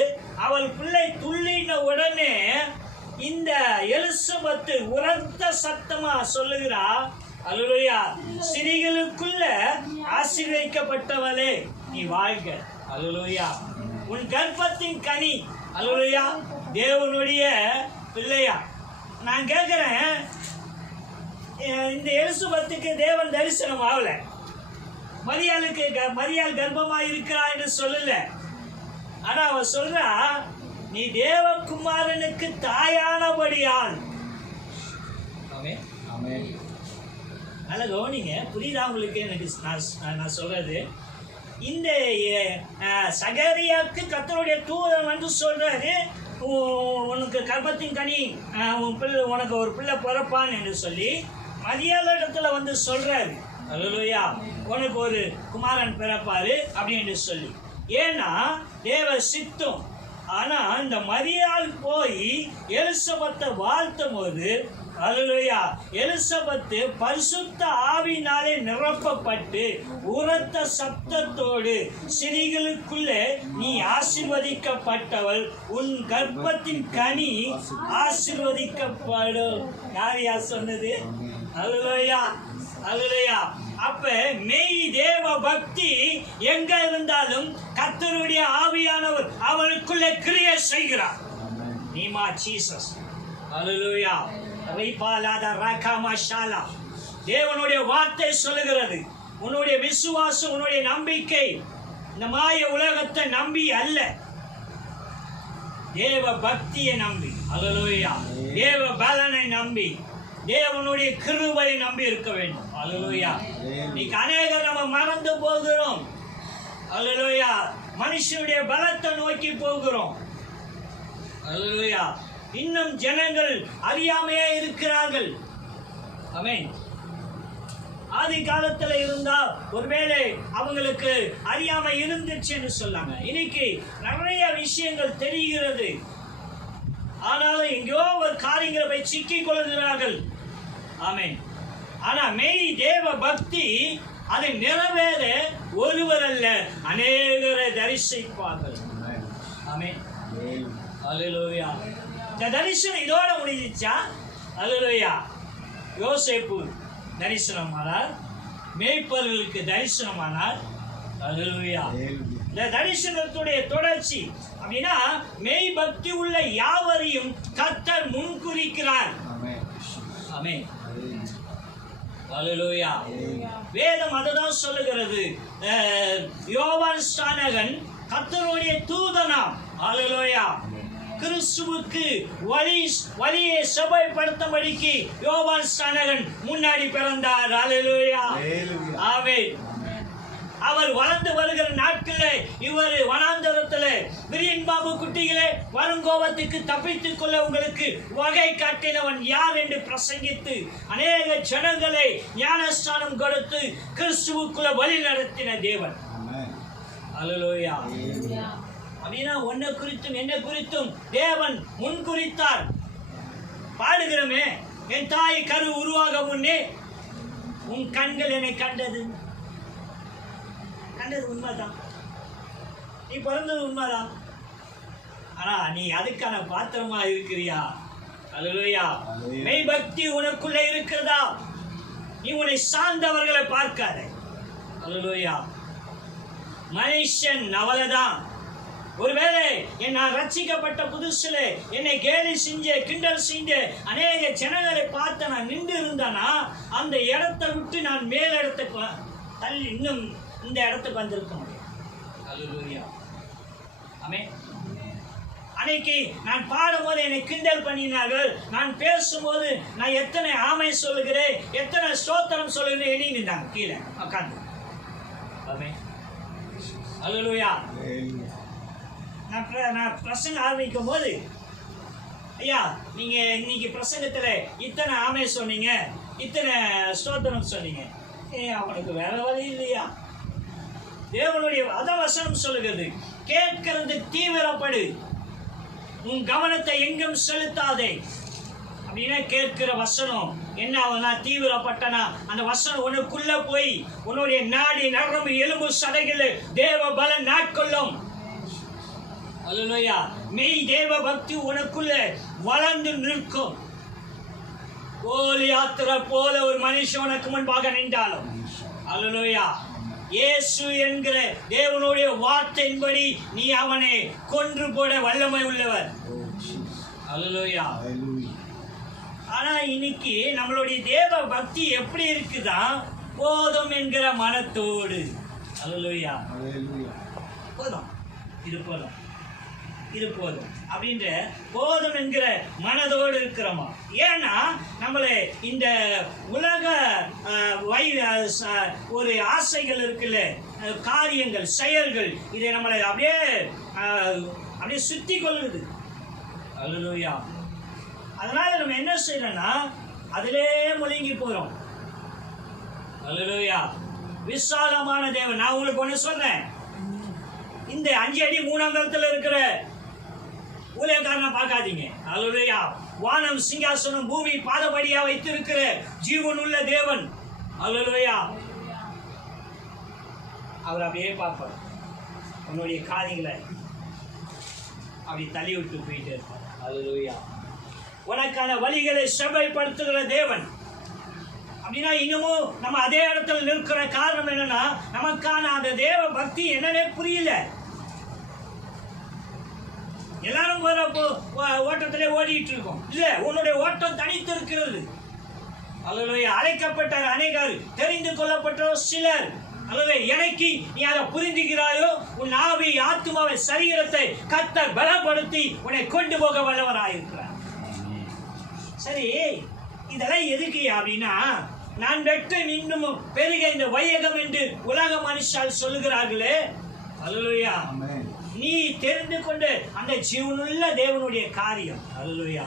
அவள் பிள்ளை துள்ளின உடனே இந்த எலிசபெத் உரத்த சத்தமா சொல்லுகிறா, அல்லேலூயா, ஸ்திரீகளுக்குள்ள ஆசீர்வதிக்கப்பட்டவளே நீ வாழ்க. அல்லேலூயா. உன் கர்ப்பத்தின் கனி. அல்லேலூயா. தேவனுடைய பிள்ளையா. நான் கேட்கிறேன், இந்த எலிசபெத்துக்கு தேவன் தரிசனம் ஆகல, மரியாள் கர்ப்பமா இருக்கிறா என்று சொல்லல. ஆனா அவ சொல்றா, நீ தேவகுமாரனுக்கு தாயானபடியால். நல்ல கவனிங்க, புரியுதா உங்களுக்கு? எனக்கு நான் சொல்றது, இந்த சகரியாக்கு கர்த்தருடைய தூதன் வந்து சொல்றாரு, உனக்கு கர்ப்பத்தின் கனி, உன் பிள்ளை, உனக்கு ஒரு பிள்ளை பிறப்பான் என்று சொல்லி மரியாளிடத்துல வந்து சொல்றாரு. அல்லேலூயா. உனக்கு ஒரு குமாரன் பிறப்பாரு அப்படின்னு சொல்லி. ஏன்னா தேவ சித்தம். ஆனா இந்த மரியாள் போய் எலிசபெத்தை வாழ்த்தும் போது, அல்லேலூயா, எலிசபெத் பரிசுத்த ஆவியினாலே நிரப்பப்பட்டு உரத்த சப்தத்தோடு, ஸ்திரீகளுக்குள்ளே நீ ஆசீர்வதிக்கப்பட்டவள், உன் கர்ப்பத்தின் கனி ஆசீர்வதிக்கப்படும். யார் சொன்னது? அல்லேலூயா. அல்லேலூயா. அப்ப மெய் தேவ பக்தி எங்க இருந்தாலும் கர்த்தருடைய ஆவியானவர் அவளுக்குள்ளே கிரியை செய்கிறார். நீமா ஜீசஸ். அல்லேலூயா. தேவனுடைய வார்த்தை சொல்லுகிறது, உன்னுடைய விசுவாசம், உன்னுடைய நம்பிக்கை இந்த மாய உலகத்தை நம்பி அல்ல, தேவ பக்தியை நம்பி. அல்லேலூயா. தேவ பலனை நம்பி, தேவனுடைய கிருபை நம்பி இருக்க வேண்டும். அல்லேலூயா. இன்னைக்கு அநேகர் நம்ம மறந்து போகிறோம். அல்லேலூயா. மனுஷனுடைய பலத்தை நோக்கி போகிறோம். அல்லேலூயா. இன்னும் ஜனங்கள் அறியாமையே இருக்கிறார்கள். ஆமென். ஆதி காலத்துல இருந்தா ஒருவேளை அவங்களுக்கு அறியாமை இருந்துச்சுன்னு சொல்லாங்க. இன்னைக்கு நிறைய விஷயங்கள் தெரிகிறது, ஆனாலும் எங்கேயோ ஒரு காரியங்களை போய் சிக்கிக் கொள்கிறார்கள். ஆமென். ஆனா மெய் தேவ பக்தி அதை நிறைவேற ஒருவர் அல்ல, அநேகரை தரிசிப்பார்கள். ஆமென். அல்லேலூயா. இந்த தரிசனம் இதோட முடிஞ்சிச்சா? அல்லேலூயா. யோசேப்பு தரிசனமானார், மேய்ப்பர்களுக்கு தரிசனமானார், அல்லேலூயா. இந்த தரிசனத்துடைய தொடர்ச்சி அப்படின்னா மெய் பக்தி உள்ள யாவரையும் கர்த்தர் முன்குறிக்கிறார். ஆமென். அல்லேலூயா. வேதம் அததான் சொல்லுகிறது. யோவான் ஸ்நானகன் கர்த்தருடைய தூதனாம். அல்லேலூயா. கிறிஸ்துவுக்கு வழியை செவ்வாய்ப்படுத்தும்படிக்கு யோவான் ஸ்நானகன் முன்னாடி பிறந்தார். அல்லேலூயா. ஆமென். அவர் வளர்ந்து வருகிற நாட்களில் இவர் வனாந்தரத்திலே விரியன் பாபு குட்டிகளே வருங்கோபத்துக்கு தப்பித்துக் கொள்ள உங்களுக்கு வகை காட்டினவன் யார் என்று பிரசங்கித்து அநேக ஜனங்களை ஞானஸ்தானம் கொடுத்து கிறிஸ்துவுக்குள்ள வழி நடத்தின தேவன். அல்லேலூயா. அப்படின்னா உன்னை குறித்தும் என்ன குறித்தும் தேவன் முன் குறித்தார். பாடுகிறோமே, என் தாய் கரு உருவாக முன்னே உன் கண்கள் என்னை கண்டது. கண்டது உண்மைதான், நீ பிறந்தது உண்மைதான். ஆனா நீ அதுக்கான பாத்திரமா இருக்கிறியா? அல்லேலூயா. மெய் பக்தி உனக்குள்ள இருக்கிறதா? நீ உன்னை சார்ந்தவர்களை பார்க்காத. அல்லேலூயா. மனுஷன் அவ்வளவுதான். ஒருவேளை நான் ரட்சிக்கப்பட்ட புதுசுல என்னை கேலி செஞ்ச கிண்டல் செஞ்ச அநேக ஜனங்களை பார்த்து நான் நின்று இருந்தானா அந்த இடத்தை விட்டு நான் மேல இடத்துக்கு தள்ளி இன்னும் இந்த இடத்துக்கு வந்திருக்க முடியும். அல்லேலூயா. ஆமென். அன்னைக்கு நான் பாடும்போது என்னை கிண்டல் பண்ணினார்கள். நான் பேசும்போது நான் எத்தனை ஆமை சொல்லுகிறேன், எத்தனை ஸ்தோத்திரம் சொல்லுகிறேன் எண்ணி நின்றாங்க கீழே உட்காந்து. ஆமென். அல்லேலூயா. நான் பிரசங்கம் ஆரம்பிக்கும் போது, ஐயா நீங்க இன்னைக்கு பிரசங்கத்துல இத்தனை ஆமை சொன்னீங்க, இத்தனை ஸ்தோத்திரம் சொன்னீங்க. அவனுக்கு வேற வழி இல்லையா? தேவனுடைய வசனம் சொல்லுகிறது, கேட்கிறது தீவிரப்படு, உன் கவனத்தை எங்கும் செலுத்தாதே. அப்படின்னா கேட்கிற வசனம் என்ன ஆகுனா தீவிரப்பட்டனா அந்த வசனம் உனக்குள்ள போய் உன்னுடைய நாடி நரம்பு எலும்பு சதைகள் தேவ பலன் நாட்கொள்ளும். அல்லேலூயா. மெய் தேவ பக்தி உனக்குள்ள வளர்ந்து நிற்கும். கோலி யாத்திரை போல ஒரு மனுஷன் உனக்கு முன்பாக நின்றாலும், அல்லேலூயா, இயேசு என்கிற தேவனுடைய வார்த்தையின்படி நீ அவனை கொன்று போட வல்லமை உள்ளவர். அல்லேலூயா. ஆனா இன்னைக்கு நம்மளுடைய தேவ பக்தி எப்படி இருக்குதா? போதும் என்கிற மனத்தோடு. அல்லேலூயா. போதும், இது போதும், இது போதும் அப்படின்ற போதும் என்கிற மனதோடு இருக்கிறோமா? ஏன்னா நம்மளை இந்த உலக ஒரு ஆசைகள் இருக்குல்ல, காரியங்கள் செயல்கள் இதை நம்மளை அப்படியே சுத்தி கொள்ளுது. அல்லேலூயா. அதனால நம்ம என்ன செய்யறோம்னா அதிலே முழுங்கி போறோம். அல்லேலூயா. விசாலமான தேவன். நான் உங்களுக்கு ஒண்ணு சொல்றேன், இந்த 5 அடி 3 அங்குலத்துல இருக்கிற ஊழியக்காரனை பார்க்காதீங்க. அல்லேலூயா. வானம் சிங்காசனம் பூமி பாதபடியா வைத்திருக்கிற ஜீவன் உள்ள தேவன். அல்லேலூயா. அவர் அப்படியே பார்ப்பார். உன்னுடைய காரியங்களை அப்படி தள்ளி விட்டு போயிட்டே இருப்பார். அல்லேலூயா. உனக்கான வழிகளை செவ்வாய்ப்படுத்துகிற தேவன். அப்படின்னா இன்னமும் நம்ம அதே இடத்துல நிற்கிற காரணம் என்னன்னா நமக்கான அந்த தேவ பக்தி என்னன்னே புரியல. எல்லாரும் ஓட்டத்திலே ஓடிட்டு இருக்கோம். இல்ல, உன்னுடைய ஓட்டம் தனித்து இருக்கிறது. அல்லேலூயா. அழைக்கப்பட்ட அநேகர், தெரிந்து கொள்ளப்பட்ட சிலர். அல்லது எனக்கு நீ அதை புரிந்துகிறாயோ உன் ஆவி ஆத்மாவை சரீரத்தை கர்த்தர் பலப்படுத்தி உன்னை கொண்டு போக வல்லவராயிருக்கிறார். சரி, இதெல்லாம் எதுக்கு அப்படின்னா நான் வெட்டு இன்னும் பெருக இந்த வையகம் என்று உலக மனுஷால் சொல்லுகிறார்களே. அல்லேலூயா. நீ தெரிந்து கொண்டு அந்த ஜீவனுள்ள தேவனுடைய காரியம். அல்லேலூயா.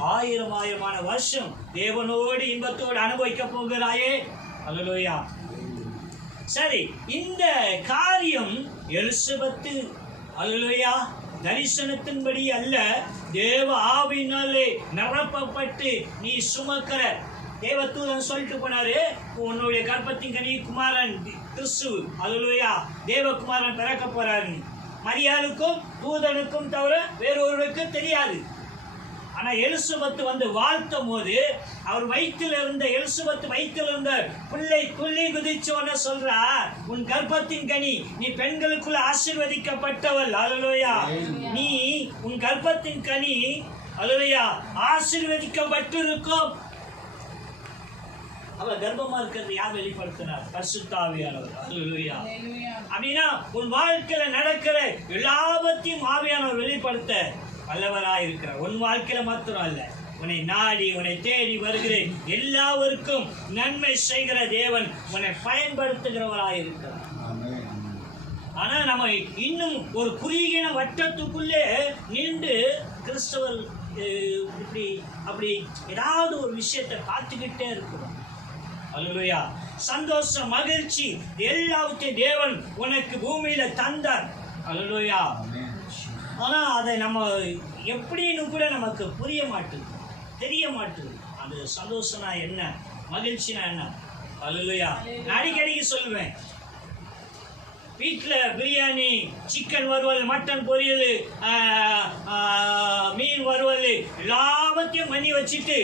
1000 வருஷம் தேவனோடு இன்பத்தோடு அனுபவிக்க போகிறாயே. அல்லேலூயா. சரி, இந்த காரியம் எலிசபெத்து அல்லேலூயா தரிசனத்தின்படி அல்ல, தேவ ஆவியினாலே நிரப்பப்பட்டு நீ சுமக்கிற தேவதூதன் சொல்லிட்டு போனாரு, உன்னுடைய கர்ப்பத்தின் கனி குமாரன் கிறிஸ்து. அல்லேலூயா. தேவகுமாரன் பிறக்க போறாரு. மரியாளுக்கும் தூதனுக்கும் தவிர வேறொருவருக்கு தெரியாது. ஆனா எலிசபெத் வந்து வாழ்த்தும் போது அவர் எலிசபெத் வயிற்றில் இருந்த பிள்ளை துள்ளி குதிச்சோன்னு சொல்றா, உன் கர்ப்பத்தின் கனி, நீ பெண்களுக்குள்ள ஆசீர்வதிக்கப்பட்டவள், அல்லேலூயா. நீ உன் கர்ப்பத்தின் கனி, அல்லேலூயா, ஆசீர்வதிக்கப்பட்டிருக்கும். அவ கர்ப்பமா இருக்கிறது யார் வெளிப்படுத்தினார்? பரிசுத்த ஆவியானவர், அல்லேலூயா. அப்படின்னா உன் வாழ்க்கையில நடக்கிற எல்லாவற்றையும் ஆவியானவர் வெளிப்படுத்த வல்லவராய் இருக்கிறார். உன் வாழ்க்கையில மாத்திரம் அல்ல, உன்னை நாடி உன்னை தேடி வருகிற எல்லாருக்கும் நன்மை செய்கிற தேவன் உன்னை பயன்படுத்துகிறவராய் இருக்கிறார். ஆனா நம்ம இன்னும் ஒரு குறுகின வட்டத்துக்குள்ளே நின்று கிறிஸ்தவர் இப்படி அப்படி ஏதாவது ஒரு விஷயத்தை பார்த்துக்கிட்டே இருக்கிறோம். அல்லேலூயா. சந்தோஷம், மகிழ்ச்சி எல்லாவற்றையும் தேவன் உனக்கு பூமியில தந்தார். அல்லேலூயா. ஆனா அதை நம்ம எப்படின்னு கூட நமக்கு புரிய மாட்டுது, தெரிய மாட்டுது. அது சந்தோஷம்னா என்ன, மகிழ்ச்சினா என்ன? அல்லேலூயா. நான் அடிக்கடிக்கு சொல்லுவேன், வீட்டில் பிரியாணி, சிக்கன் வறுவல், மட்டன் பொரியல், மீன் வறுவல் எல்லாவற்றையும் பண்ணி வச்சுட்டு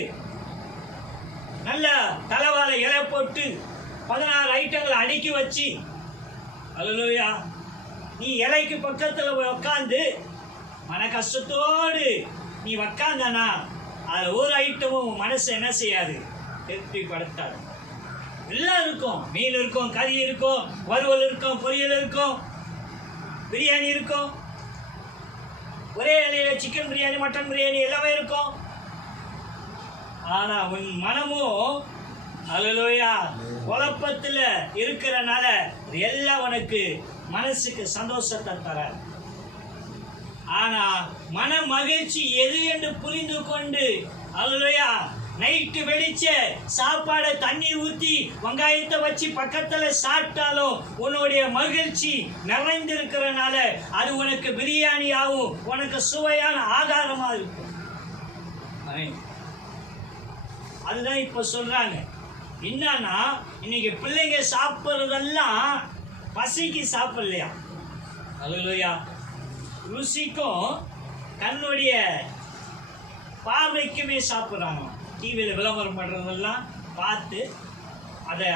நல்ல தலைவாழை இலை போட்டு 16 ஐட்டங்களை அடுக்கி வச்சு, அல்லேலூயா, நீ இலைக்கு பக்கத்தில் உட்காந்து மன கஷ்டத்தோடு நீ உக்காந்தானா அது ஒரு ஐட்டமும் மனசு என்ன செய்யாது, திருப்திப்படுத்தாது. எல்லாம் இருக்கும், மீன் இருக்கும், கறி இருக்கும், வறுவல் இருக்கும், பொரியல் இருக்கும், பிரியாணி இருக்கும், ஒரே இலையில சிக்கன் பிரியாணி, மட்டன் பிரியாணி எல்லாமே இருக்கும். ஆனா உன் மனமும் அல்லேலூயா குழப்பத்துல இருக்கிறனால எல்லாம் உனக்கு மனசுக்கு சந்தோஷத்தை தர. ஆனா மன மகிழ்ச்சி எது என்று புரிந்து கொண்டு, அல்லேலூயா, நைட்டு வெடிச்ச சாப்பாடை தண்ணி ஊத்தி வெங்காயத்தை வச்சு பக்கத்துல சாப்பிட்டாலும் உன்னுடைய மகிழ்ச்சி நிறைந்திருக்கிறனால அது உனக்கு பிரியாணியாகவும் உனக்கு சுவையான ஆகாரமா இருக்கும். அதுதான் இப்ப சொல்றாங்க. என்னன்னா இன்னைக்கு பிள்ளைங்க சாப்பிட்றதெல்லாம் பசிக்கு சாப்பிடலையா, அல்லேலூயா, ருசிக்கும் கண்ணுடைய பார்வைக்குமே சாப்பிட்றாங்க. டிவியில் விளம்பரம் பண்ணுறதெல்லாம் பார்த்து அதை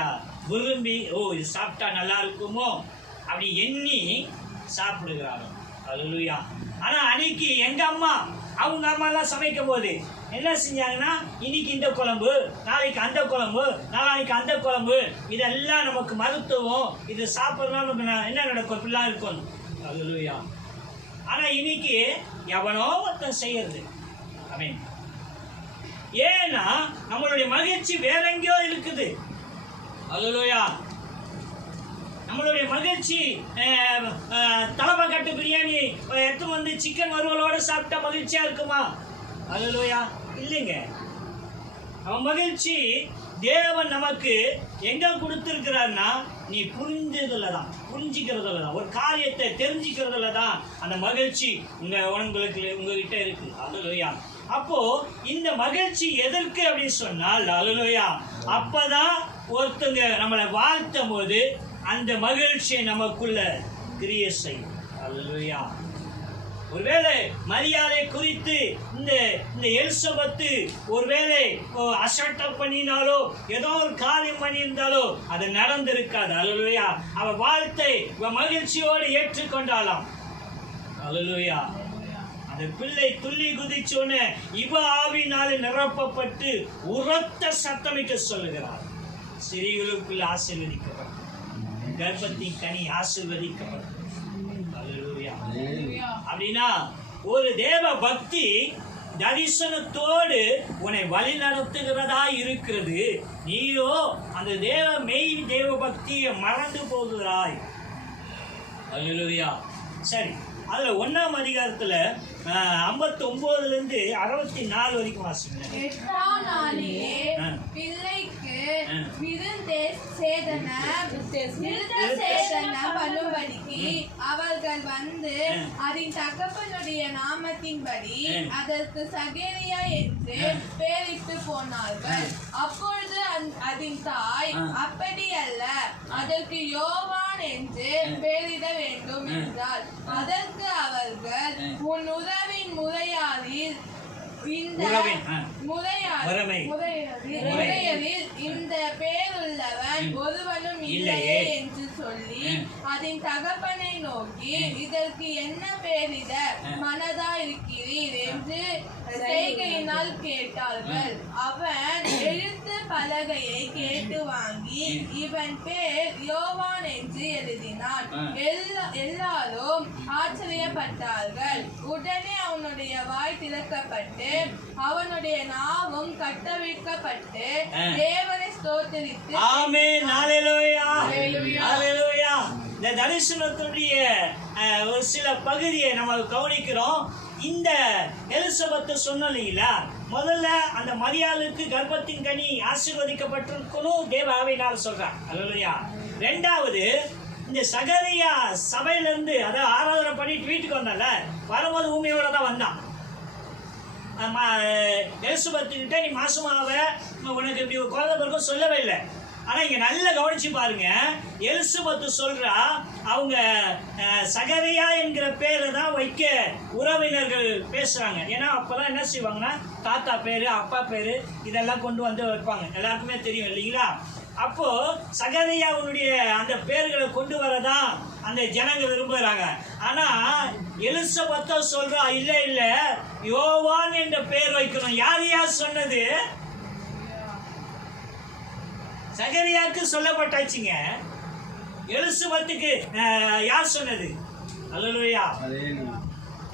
விரும்பி, ஓ இது சாப்பிட்டா நல்லா இருக்குமோ அப்படி எண்ணி சாப்பிடுகிறாங்க. அல்லேலூயா. ஆனால் அன்னைக்கு எங்கள் அம்மா அவங்க அம்மாலாம் சமைக்கும் போது என்ன செஞ்சாங்கன்னா, இன்னைக்கு இந்த குழம்பு, நாளைக்கு அந்த குழம்பு, நாளைக்கு அந்த குழம்பு, இதெல்லாம் நமக்கு மருத்துவம், இது சாப்பிட்றதுனால நமக்கு என்ன நடக்கும், இப்படிலாம் இருக்கும். அல்லேலூயா. ஆனால் இன்னைக்கு எவனோ ஒருத்தன் செய்யறது. ஆமென். ஏன்னா நம்மளுடைய மகிழ்ச்சி வேற எங்கேயோ இருக்குது. அல்லேலூயா. நம்மளுடைய மகிழ்ச்சி தலைமை கட்டு பிரியாணி எடுத்து வந்து சிக்கன் வறுவலோட சாப்பிட்டா மகிழ்ச்சியா இருக்குமா? அல்லேலூயா, இல்லைங்க. நம்ம மகிழ்ச்சி தேவன் நமக்கு எங்க கொடுத்திருக்கிறார்னா, நீ புரிஞ்சதுல தான், புரிஞ்சிக்கிறதுல தான், ஒரு காரியத்தை தெரிஞ்சுக்கிறதுல தான் அந்த மகிழ்ச்சி உங்ககிட்ட இருக்கு. அல்லேலூயா. அப்போ இந்த மகிழ்ச்சி எதற்கு அப்படின்னு சொன்னால், அல்லேலூயா, அப்பதான் ஒருத்தங்க நம்மளை வாழ்த்தும் போது அந்த மகிழ்ச்சியை நமக்குள்ள கிரியை செய்யும். அல்லேலூயா. ஒருவேளை மரியாதை குறித்து இந்த எலிசபெத்து ஒருவேளை அசட்டப் பண்ணினாலோ ஏதோ ஒரு காரியம் பண்ணியிருந்தாலோ அது நடந்திருக்காது. அல்லேலூயா. அவ வாழ்த்தை மகிழ்ச்சியோடு ஏற்றுக்கொண்டாலாம். அல்லேலூயா. அந்த பிள்ளை துள்ளி குதிச்சோன்னு இவ ஆவினாலே நிரப்பப்பட்டு உரத்த சத்தமிட்டு சொல்லுகிறார், சிறியவர்களுக்குள்ள ஆசீர்வதிக்கப்படும், கர்ப்பத்தின் கனி ஆசீர்வதிக்கப்படும். அப்படின்னா ஒரு தேவ பக்தி தரிசனத்தோடு உன்னை வழி நடத்துகிறதா இருக்கிறது. நீயோ அந்த மெய் தேவ பக்தியை மறந்து போகிறாய். அல்லேலூயா. சரி, அதுல 1ஆம் அதிகாரத்துல 59 64 வரைக்கும் வாசிங்க. 8ஆம் நாளிலே பிள்ளைக்கு விருந்தேசேதன பண்ணும்படிக்கு அவர்கள் வந்து அதன் தகப்பனுடைய நாமத்தின்படி அதற்கு சகேரியா என்று பெயரிட்டு போனார்கள். அப்பொழுது அதன் தாய், அப்படி அல்ல, அதற்கு யோவான் என்று பெயரிட வேண்டும் என்றார். அதற்கு அவர்கள், உன் உறவின் முறையாரில் இந்த உறவின், முறையாரில் இந்த பேருள்ளவன் ஒருவனும் இல்லையே என்று சொல்லி அதன் தகப்பனை நோக்கி இதற்கு என்ன பேரிட மனதா இருக்கிறீர் என்று செய்கையினால் கேட்டார்கள். அவன் எழுத்து பலகையை கேட்டு வாங்கி இவன் பேர் யோவான் என்று எழுதினான். எல்லாரும் ஆச்சரியப்பட்டார்கள். உடனே அவனுடைய வாய் திறக்கப்பட்டு அவனுடைய நாவும் கட்டவிழ்க்கப்பட்டு தேவனை ஸ்தோத்திரித்து ஆமென். ஹல்லேலூயா. ஹல்லேலூயா. இந்த தரிசனத்துடைய ஒரு சில பகுதியை நம்ம கவனிக்கிறோம். இந்த எலிசபெத் சொன்னோம் இல்லைங்களா, முதல்ல அந்த மரியாளுக்கு கர்ப்பத்தின் கனி ஆசீர்வதிக்கப்பட்டிருக்கணும் தேவ ஆவியினால் சொல்றான். ஹல்லேலூயா. ரெண்டாவது, இந்த சகரியா சபையில இருந்து அதாவது ஆராதனை பண்ணிட்டு வீட்டுக்கு வந்தால வரும்போது ஊமையோட தான் வந்தான். எலிசபெத்துக்கிட்ட நீ மாசமாவ உனக்கு இப்படி ஒரு குழந்தை பிறக்கும் சொல்லவே இல்லை. ஆனா இங்க நல்லா கவனிச்சு பாருங்க, எலிசபெத் சொல்றா அவங்க சகரியா என்கிற பேரை தான் வைக்க உறவினர்கள் பேசுறாங்க. ஏன்னா அப்பதான் என்ன செய்வாங்கன்னா தாத்தா பேரு அப்பா பேரு இதெல்லாம் கொண்டு வந்து வைப்பாங்க, எல்லாருக்குமே தெரியும் இல்லைங்களா. அப்போ சகரியாவுடைய அந்த பேர்களை கொண்டு வரதான் அந்த ஜனங்க விரும்புறாங்க. ஆனா எலிசபெத் சொல்றா இல்ல இல்ல யோவான் என்ற பேர் வைக்கணும். யார் சொன்னது? சகரியாவுக்கு சொல்லப்பட்டாச்சுங்க. எலிசபெத்துக்கு யார் சொன்னது? அல்லேலூயா.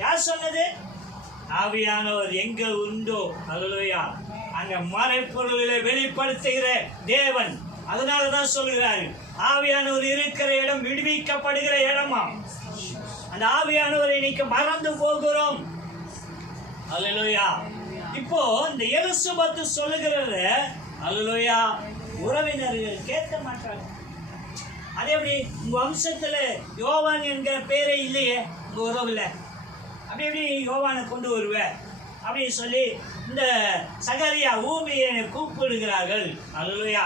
யார் சொன்னது? ஆவியானவர் எங்க உண்டோ அல்லேலூயா அங்க மறைப்பொருள்களை வெளிப்படுத்துகிற தேவன். அதனாலதான் சொல்கிறாரு ஆவியானவர் இருக்கிற இடம் விடுவிக்கப்படுகிற இடமா. அந்த ஆவியானவரை இன்னைக்கு மறந்து போகிறோம். அல்லேலூயா. இப்போ இந்த எலிசபெத் சொல்லுகிறது அல்லேலூயா உறவினர்கள் கேட்க மாட்டாங்க. அதே எப்படி உங்க வம்சத்துல யோவான் என்கிற பேரே இல்லையே, உங்க உறவுல அப்படி எப்படி யோவானை கொண்டு வருவ அப்படின்னு சொல்லி இந்த சகரியா ஊமையை கூப்பிடுகிறார்கள். அல்லேலூயா.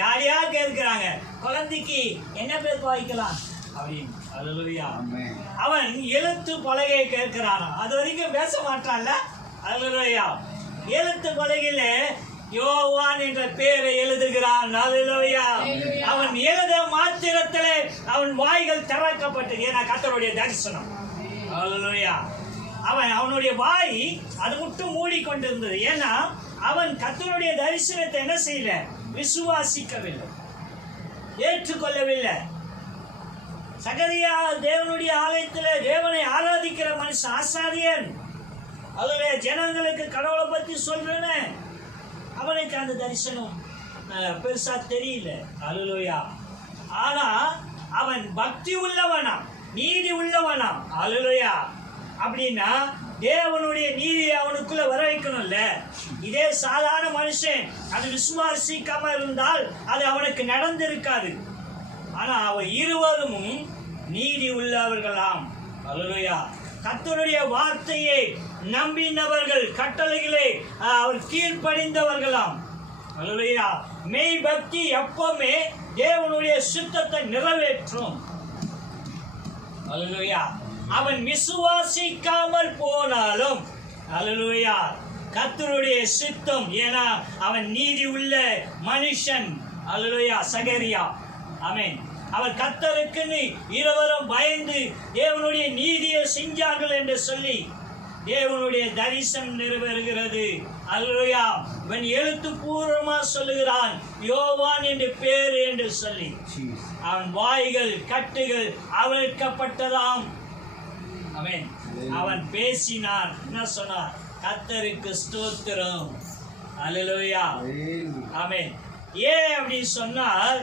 யார் யார் கேட்கிறாங்க குழந்தைக்கு என்ன பேர் வைக்கலாம் அப்படின்னு. அல்லேலூயா. அவன் எழுத்து பலகையை கேட்கிறான். அது வரைக்கும் பேச மாட்டான்ல. அல்லேலூயா. எழுத்து பலகையில யோவான் என்ற பேரை எழுதுகிறான். அல்லேலூயா. அவன் எழுத மாத்திரத்திலே அவன் வாய்கள் திறக்கப்பட்டது. ஏன்னா கர்த்தருடைய தரிசனம். அல்லேலூயா. அவனுடைய வாய் அது மட்டும் மூடிக்கொண்டிருந்தது. ஏன்னா அவன் கர்த்தருடைய தரிசனத்தை என்ன செய்யல, விசுவாசிக்கவில்லை, ஏற்றுக்கொள்ளவில்லை. சகரியா தேவனுடைய ஆலயத்தில் தேவனை ஆராதிக்கிற மனுஷன், ஆசாரியன். அதுல ஜனங்களுக்கு கடவுளை பத்தி சொல்றேன்னு அவனுக்கு அந்த தரிசனம் பெருசா தெரியல. அல்லேலூயா. ஆனா அவன் பக்தி உள்ளவனாம், நீதி உள்ளவனாம். அல்லேலூயா. அப்படின்னா தேவனுடைய நீதியை அவனுக்குள்ள வர வைக்கணும்ல. இதே சாதாரண மனுஷன் அது விசுவாசிக்காம இருந்தால் அது அவனுக்கு நடந்திருக்காது. ஆனா அவன் இருவரும் நீதி உள்ளவர்களாம். அல்லேலூயா. கர்த்தருடைய வார்த்தையை நம்பினவர்கள், கட்டளைகளை அவர் கீழ்ப்படிந்தவர்களாம். அல்லேலூயா. மெய் பக்தி எப்பவுமே தேவனுடைய சித்தத்தை நிறைவேற்றும். அல்லேலூயா. அவன் விசுவாசிக்காமல் போனாலும் அல்லேலூயா கர்த்தருடைய சித்தம். ஏன்னா அவன் நீதி உள்ள மனுஷன். அல்லேலூயா. சகரியா. ஆமென். அவர் கர்த்தருக்கு இருவரும் பயந்து தேவனுடைய நீதியை செஞ்சார்கள் என்று சொல்லி தேவனுடைய தரிசனம் நிறைவேறுகிறது. அல்லேலூயா. அவன் எழுத்துப்பூர்வமா சொல்லுகிறான் யோவான் என்று பேர் என்று சொல்லி. அவன் வாய்கள் கட்டுகள் அவிழ்க்கப்பட்டதாம். ஆமென். அவன் பேசினான். என்ன சொன்னான்? கர்த்தருக்கு ஸ்தோத்திரம். அல்லேலூயா. ஆமென். ஏன் அப்படி சொன்னால்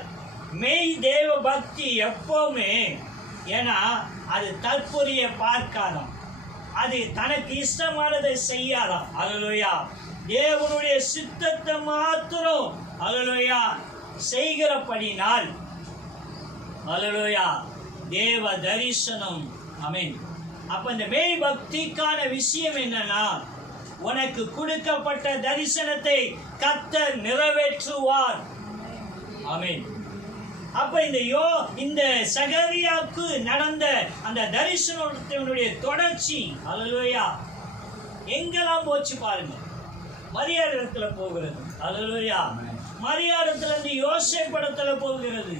மெய் தேவ பக்தி எப்பவுமே, ஏன்னா அது தற்போதைய பார்க்காதாம், அது தனக்கு இஷ்டமானதை செய்யாதாம். அல்லேலூயா. தேவனுடைய சித்தத்தை மாத்திரம் அல்லேலூயா செய்கிறபடினால் அல்லேலூயா தேவ தரிசனம். ஆமென். அப்ப இந்த மெய் பக்திக்கான விஷயம் என்னன்னா, உனக்கு கொடுக்கப்பட்ட தரிசனத்தை கர்த்தர் நிறைவேற்றுவார். ஆமென். அப்ப இந்த சகரியாவுக்கு நடந்த அந்த தரிசனத்தினுடைய தொடர்ச்சி அல்லேலூயா எங்கெல்லாம் போச்சு பாருங்க. மரியாதை இடத்துல போகிறது. அல்லேலூயா. மரியாதை இடத்துல இருந்து யோசேப்பு இடத்துல போகிறது.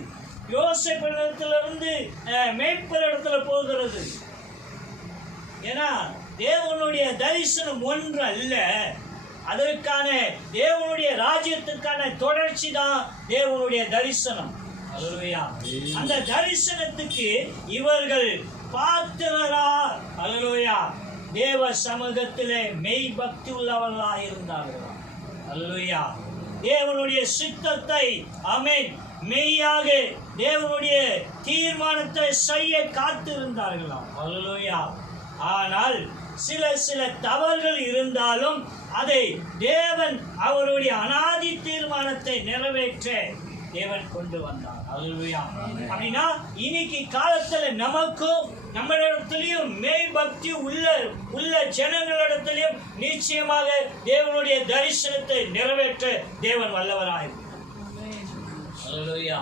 யோசேப்பு இடத்துல இருந்து மேய்ப்பர் இடத்துல போகிறது. ஏன்னா தேவனுடைய தரிசனம் ஒன்று அல்ல, அதற்கான தேவனுடைய ராஜ்யத்துக்கான தொடர்ச்சி தான் தேவனுடைய தரிசனம். அல்லேலூயா. அந்த தரிசனத்துக்கு இவர்கள் பாத்திரரா? அல்லேலூயா. தேவ சமூகத்திலே மெய் பக்தி உள்ளவர்களாக இருந்தார்கள். அல்லேலூயா. தேவனுடைய சித்தத்தை ஆமென் மெய்யாக தேவனுடைய தீர்மானத்தை செய்ய காத்திருந்தார்களாம். அல்லேலூயா. ஆனால் சில தவறுகள் இருந்தாலும் அதை தேவன் அவருடைய அனாதி தீர்மானத்தை நிறைவேற்ற தேவன் கொண்டு வந்தார். அல்லேலூயா. அப்படின்னா இன்னைக்கு காலத்துல நமக்கும் நம்மளிடத்திலையும் மெய் பக்தி உள்ள ஜனங்களிடத்திலையும் நிச்சயமாக தேவனுடைய தரிசனத்தை நிறைவேற்ற தேவன் வல்லவராய். அல்லேலூயா.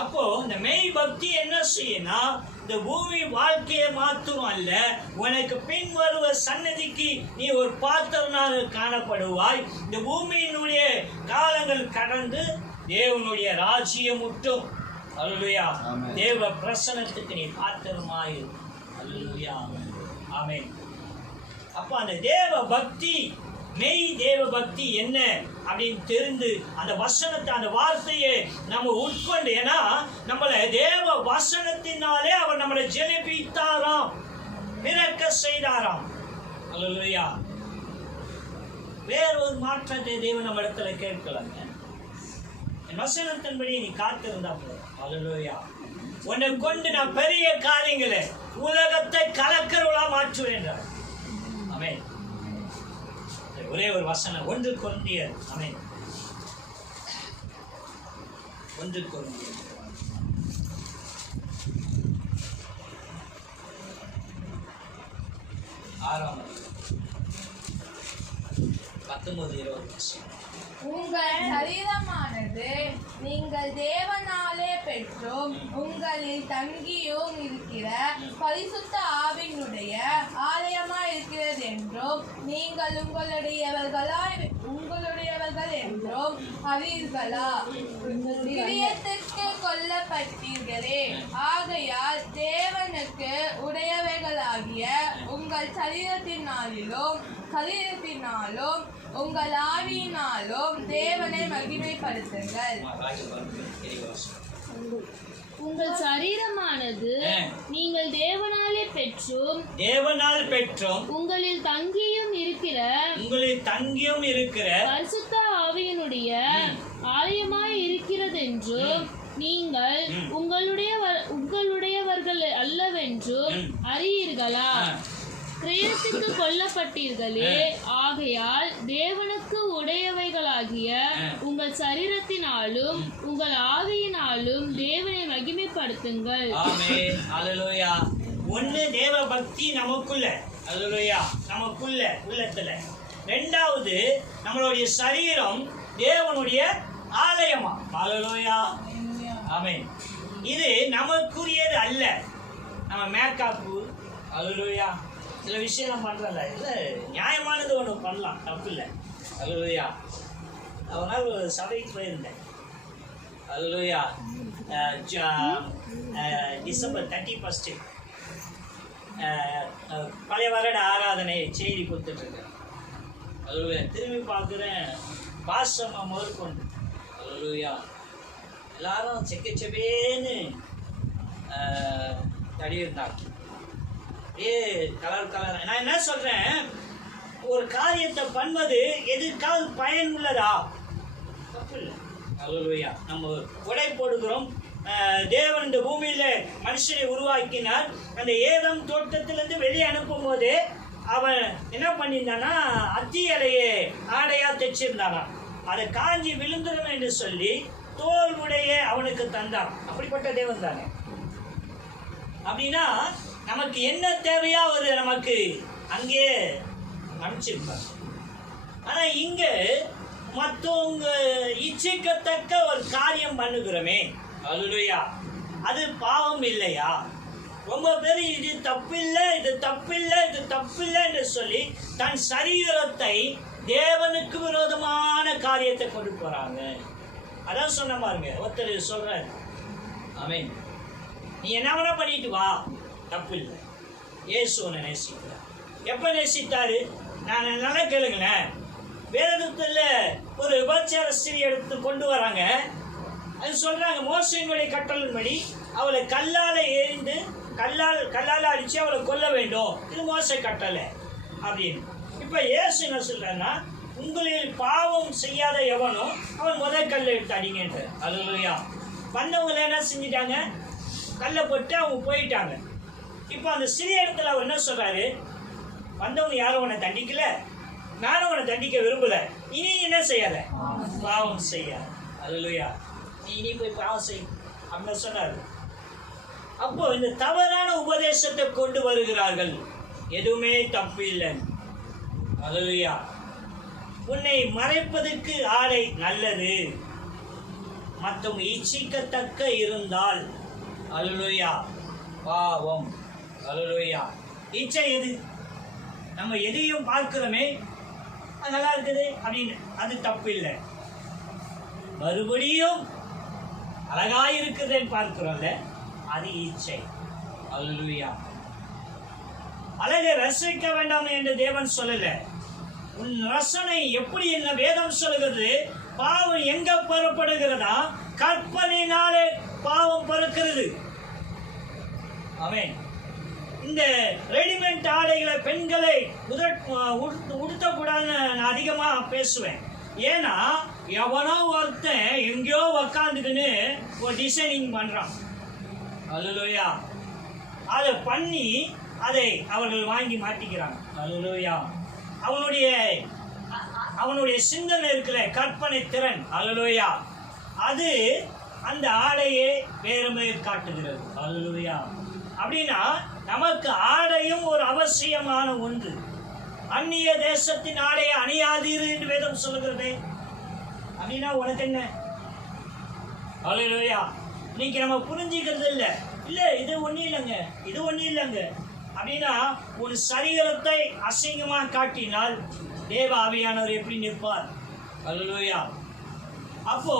அப்போ இந்த மெய் பக்தி என்ன செய்யணும்? இந்த பூமி வாழ்க்கையை மாத்திரம் அல்ல, உனக்கு பின் வருவ சன்னதிக்கு நீ ஒரு பாத்திரனாக காணப்படுவாய். இந்த பூமியினுடைய காலங்கள் கடந்து தேவனுடைய ராஜ்யம் முட்டும். அல்லேலூயா. தேவ பிரசன்னத்துக்கு நீ பாத்திரமாய். அல்லேலூயா. ஆமென். அப்ப அந்த தேவ பக்தி, மெய் தேவ பக்தி என்ன அப்படின்னு தெரிந்து அந்த வசனத்தை, அந்த வார்த்தையை நம்ம உட்கொண்டு, ஏன்னா நம்மளை தேவ வசனத்தினாலே அவர் நம்மளை ஜெனிப்பித்தாராம், பிறக்க செய்தாராம். அல்லேலூயா. வேற ஒரு மாற்றத்தை தேவன் நம்ம இடத்துல கேட்கலாங்க. என் வசனத்தின்படி நீ காத்திருந்தா போதும். அல்லேலூயா. உன்னை கொண்டு நான் பெரிய காரியங்களை, உலகத்தை கலக்கருளா மாற்றுவேன். ஆமென். ஒரே ஒரு வசனம், 1 கொரிந்தியர். ஆமென். 1 கொரிந்தியர் 19-20. உங்கள் சரீரமானது நீங்கள் தேவனாலே பெற்றும் உங்களில் தங்கியும் இருக்கிற பரிசுத்த ஆவியினுடைய ஆலயமாய் இருக்கிறது என்றும் நீங்கள் உங்களுடையவர்கள் என்றும் அறியீர்களா? இதயத்திற்கு கொல்லப்பட்டீர்களே, ஆகையால் தேவனுக்கு உடையவைகளாகிய உங்கள் சரீரத்தினாலும் உங்கள் ஆவியினாலும் தேவனை மகிமைப்படுத்துங்கள். உங்கள் சரீரமானது நீங்கள் தேவனால் பெற்றும் உங்களில் தங்கியும் இருக்கிற பரிசுத்த ஆவியினுடைய ஆலயமாய் இருக்கிறது என்றும் நீங்கள் உங்களுடையவர்கள் அல்லவென்றும் அறியீர்களா? கிரயத்துக்கு கொல்லப்பட்டீர்களே, ஆகையால் தேவனுக்கு உடையவைகளாகிய உங்கள் சரீரத்தினாலும் உங்கள் ஆவியினாலும் தேவனை மகிமைப்படுத்துங்கள். ஆமென். அல்லேலூயா. ஒண்ணு தேவ பக்தி நமக்குள்ள. அல்லேலூயா. நமக்குள்ள உள்ளத்துல. ரெண்டாவது நம்மளுடைய சரீரம் தேவனுடைய ஆலயமா. அல்லேலூயா. ஆமென். இது நமக்குரியது அல்ல. நம்ம மேக்கப்பு, அல்லேலூயா, சில விஷயம் பண்றல, இல்லை நியாயமானது ஒன்று பண்ணலாம், தப்பு இல்லை. அல்லேலூயா. அதனால் ஒரு சபைக்கு போயிருந்தேன். அல்லேலூயா. டிசம்பர் 31 பழைய வருட ஆராதனை செய்தி கொடுத்துட்ருக்கேன். அல்லேலூயா. திரும்பி பார்க்குறேன், பாசமா முதற்கொண்டு. அல்லேலூயா. எல்லாரும் செக்கச்செவேன்னு தடியிருந்தாங்க. கலர் நான் என்ன சொல்றேன், ஒரு காரியத்தை பண்ணுவது எதுக்காவது பயன் உள்ளதா? தப்பு இல்லை. அல்லேலூயா. நம்ம உடை போடுகிறோம். தேவன் இந்த பூமியில மனுஷனை உருவாக்கினார். அந்த ஏதம் தோட்டத்திலிருந்து வெளியே அனுப்பும் போது அவன் என்ன பண்ணியிருந்தானா, அத்தி இலையை ஆடையா தைச்சிருந்தானா. அதை காஞ்சி விழுந்துடும் என்று சொல்லி தோல் உடைய அவனுக்கு தந்தான். அப்படிப்பட்ட தேவன் தானே. அப்படின்னா நமக்கு என்ன தேவையோ அவர் நமக்கு அங்கே அனுப்பிச்சிருப்பார். ஆனா இங்க மற்றவங்க இச்சிக்கத்தக்க ஒரு காரியம் பண்ணுகிறோமே, அல்லேலூயா, அது பாவம் இல்லையா? ரொம்ப பேர் இது தப்பில்லை, இது தப்பில்லை, இது தப்பில்லை என்று சொல்லி தன் சரீரத்தை தேவனுக்கு விரோதமான காரியத்தை கொண்டு போறாங்க. அதான் சொன்ன பாருங்க, ஒருத்தர் சொல்றாரு, ஆமென், நீ என்ன வேணா பண்ணிட்டு வா, தப்பு இல்லை, இயேசு உன்னை நேசிக்கிறார். எப்ப நேசித்தாரு? நான் நல்லா கேளுங்களேன். வேதத்துல ஒரு விபச்சார ஸ்திரீ எடுத்து கொண்டு வராங்க. அது சொல்றாங்க, மோசையினுடைய கட்டளையின்படி அவளை கல்லால எறிந்து கல்லால அடிச்சு அவளை கொல்ல வேண்டும், இது மோசை கட்டளை அப்படின்னு. இப்ப இயேசு என்ன சொல்றாருன்னா, உங்களில் பாவம் செய்யாத எவனும் அவன் முதல் கல்லை எடுத்து அடிங்கன்ற. அல்லேலூயா. வந்தவங்களை என்ன செஞ்சிட்டாங்க? கல்லை போட்டு அவங்க போயிட்டாங்க. இப்போ அந்த சிறிய இடத்துல அவர் என்ன சொல்றாரு, வந்தவங்க யாரும் உன்னை தண்டிக்கல, நானும் உன்னை தண்டிக்க விரும்பல, இனி என்ன செய்யாத, பாவம் செய்யாத. அல்லேலூயா. நீ இனி போய் பாவம் செய் அப்படின்னு சொன்னாரு. அப்போ இந்த தவறான உபதேசத்தை கொண்டு வருகிறார்கள். எதுவுமே தப்பு இல்லை. அல்லேலூயா. உன்னை மறைப்பதற்கு ஆடை நல்லது, மற்றவங்க இச்சிக்கத்தக்க இருந்தால் அல்லேலூயா பாவம். அல்லேலூயா. இச்சை எது? நம்ம எதையும் பார்க்கிறோமே அது நல்லா இருக்குது அப்படின்னு, அது தப்பு இல்லை. மறுபடியும் அழகாயிருக்குதுன்னு பார்க்கிறோம்ல, அது இச்சை. அல்லேலூயா. அழகை ரசிக்க வேண்டாம் என்று தேவன் சொல்லல. உன் ரசனை எப்படி என்ன வேதம் சொல்லுகிறது? பாவம் எங்க பெறப்படுகிறதா? கற்பனையினாலே பாவம் பிறக்கிறது. ஆமென். இந்த ரெடிமேட் ஆடைகளை பெண்களை உடுத்தக்கூடாதுன்னு நான் அதிகமா பேசுவேன். ஏன்னா எவனோ ஒருத்தன் எங்கேயோ உக்காந்துக்குன்னு ஒரு டிசைனிங் பண்றான். அல்லேலூயா. அதை பண்ணி அதை அவர்கள் வாங்கி மாட்டிக்கிறாங்க. அல்லேலூயா. அவனுடைய சிந்தனை இருக்கிற கற்பனை திறன், அல்லேலூயா, அது அந்த ஆடையை வேறுமே காட்டுகிறது. அல்லேலூயா. அப்படின்னா நமக்கு ஆடையும் ஒரு அவசியமான ஒன்று. அந்நிய தேசத்தின் ஆடையை அணியாதீர் என்று வேதம் சொல்லுகிறது. அப்படின்னா உனக்கு என்ன? அல்லேலூயா. இன்னைக்கு நம்ம புரிஞ்சிக்கிறது இல்லை. இது ஒன்றும் இல்லைங்க, இது ஒன்றும் இல்லைங்க அப்படின்னா ஒரு சரீரத்தை அசிங்கமா காட்டினால் தேவ ஆவியானவர் எப்படி நிற்பார்? அல்லேலூயா. அப்போ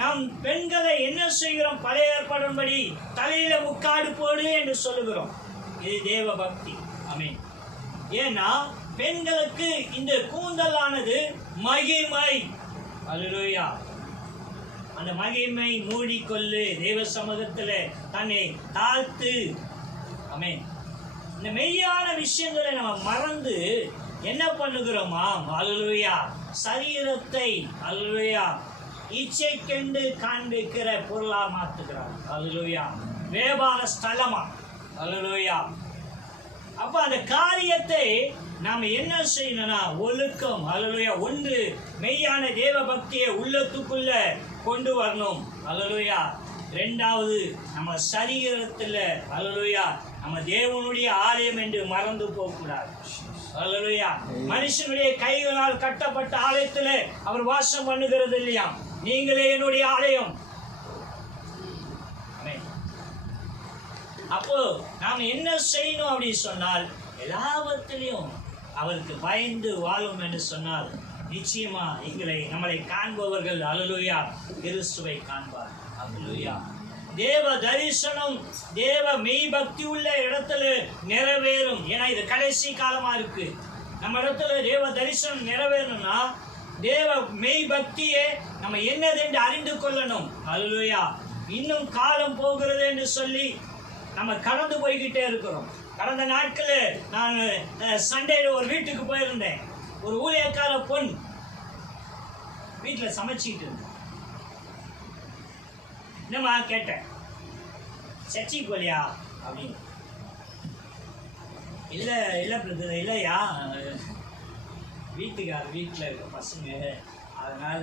நாம் பெண்களை என்ன செய்கிறோம்? பழைய ஏற்பாடுபடி தலையில முக்காடு போடு என்று சொல்லுகிறோம். இது தேவ பக்தி. ஆமென். ஏன்னா பெண்களுக்கு இந்த கூந்தலானது மகிமை. அல்லேலூயா. அந்த மகிமை மூடிக்கொள்ளு, தேவ சமூகத்துல தன்னை தாழ்த்து. ஆமென். இந்த மெய்யான விஷயங்களை நம்ம மறந்து என்ன பண்ணுகிறோமா? அல்லேலூயா. சரீரத்தை அல்லேலூயா இச்சைக்கென்று காண்பிக்கிற பொருளா மாத்துகிறார். அல்லேலூயா. வியாபார ஸ்தலமா. அல்லேலூயா. அப்ப அந்த காரியத்தை நாம என்ன செய்யணும்னா ஒழுக்கம். அல்லேலூயா. ஒன்று, மெய்யான தேவ பக்தியை உள்ளத்துக்குள்ள கொண்டு வரணும். அல்லேலூயா. இரண்டாவது, நம்ம சரீரத்துல அல்லேலூயா நம்ம தேவனுடைய ஆலயம் என்று மறந்து போகக்கூடாது. அல்லேலூயா. மனுஷனுடைய கைகளால் கட்டப்பட்ட ஆலயத்துல அவர் வாசம் பண்ணுகிறது இல்லையா? நீங்களே என்னுடைய ஆலயம். அப்போ நாம் என்ன செய்யணும் அப்படின்னு சொன்னால், எல்லாவற்றிலையும் அவருக்கு பயந்து வாழும் என்று சொன்னால் நிச்சயமா நம்மளை காண்பவர்கள் அல்லேலூயா கிறிஸ்துவை காண்பார். அல்லேலூயா. தேவ தரிசனம், தேவ மெய் பக்தி உள்ள இடத்துல நிறைவேறும். ஏன்னா இது கடைசி காலமா இருக்கு. நம்ம இடத்துல தேவ தரிசனம் நிறைவேறணும்னா தேவ மெய் பக்தியே நம்ம என்னது என்று அறிந்து கொள்ளணும். அல்லேலூயா. இன்னும் காலம் போகிறது என்று சொல்லி நம்ம கடந்து போய்கிட்டே இருக்கிறோம். கடந்த நாட்களில் நான் சண்டேல ஒரு வீட்டுக்கு போயிருந்தேன். ஒரு ஊழியக்கார பொண் வீட்டில் சமைச்சிக்கிட்டு இருந்தேன். என்னம்மா கேட்டேன், சர்ச்சைக்கு போலியா அப்படின்னு. இல்லை பிரதர், இல்லையா, வீட்டில் இருக்க பசங்க, அதனால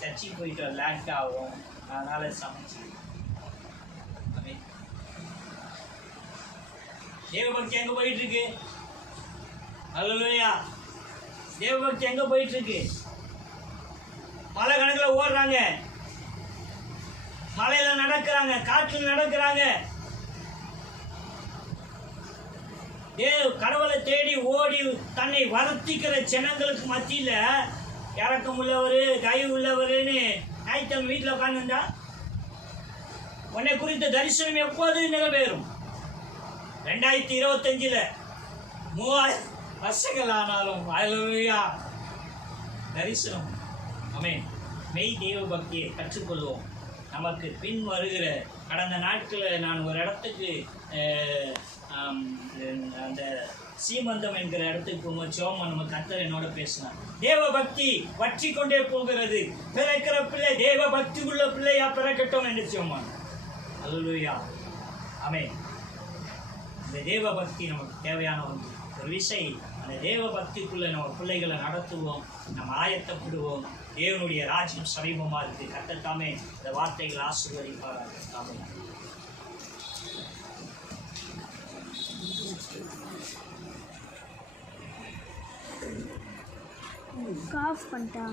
சர்ச்சைக்கு போயிட்டு லேட் ஆகும், அதனால சமைச்சு. தேவபக்தி எங்க போயிட்டு இருக்கு? அல்லேலூயா. தேவபக்தி எங்க போயிட்டு இருக்கு? பல கணக்கில் ஓடுறாங்க, மலையில நடக்கிறாங்க, காட்டில் நடக்கிறாங்க. கடவுளை தேடி ஓடி தன்னை வருத்திக்கிற ஜனங்களுக்கு மத்தியில் இறக்கம் உள்ளவர் தயவு உள்ளவர்னு ஞாயிற்றுக்கிழமை வீட்டில் உட்காந்துருந்தா உன்னை குறித்த தரிசனம் எப்போது நிறைவேறும்? 2025 3000 வருஷங்கள் ஆனாலும் அல்லேலூயா தரிசனம். ஆமென். மெய் தெய்வ பக்தியை கற்றுக்கொள்வோம். நமக்கு பின் வருகிற கடந்த நாட்களில் நான் ஒரு இடத்துக்கு அந்த சீமந்தம் என்கிற இடத்துக்கு போகும்போது சோமா நம்ம கர்த்தர் என்னோட பேசினார். தேவ பக்தி வற்றி கொண்டே போகிறது, பிறக்கிற பிள்ளை தேவ பக்தி உள்ள பிள்ளையா பிறக்கட்டும் என்று சோமான். அல்லேலூயா. ஆமென். இந்த தேவ பக்தி நமக்கு தேவையான ஒரு விஷயம். அந்த தேவ பக்திக்குள்ள நம்ம பிள்ளைகளை நடத்துவோம், நம்ம ஆயத்தப்படுவோம். தேவனுடைய ராஜ்யம் சமீபமாக இருக்கு. கர்த்தர் இந்த வார்த்தைகளை ஆசீர்வதிப்பாராக. ஆமென். காஃப் பண்ணிட்டா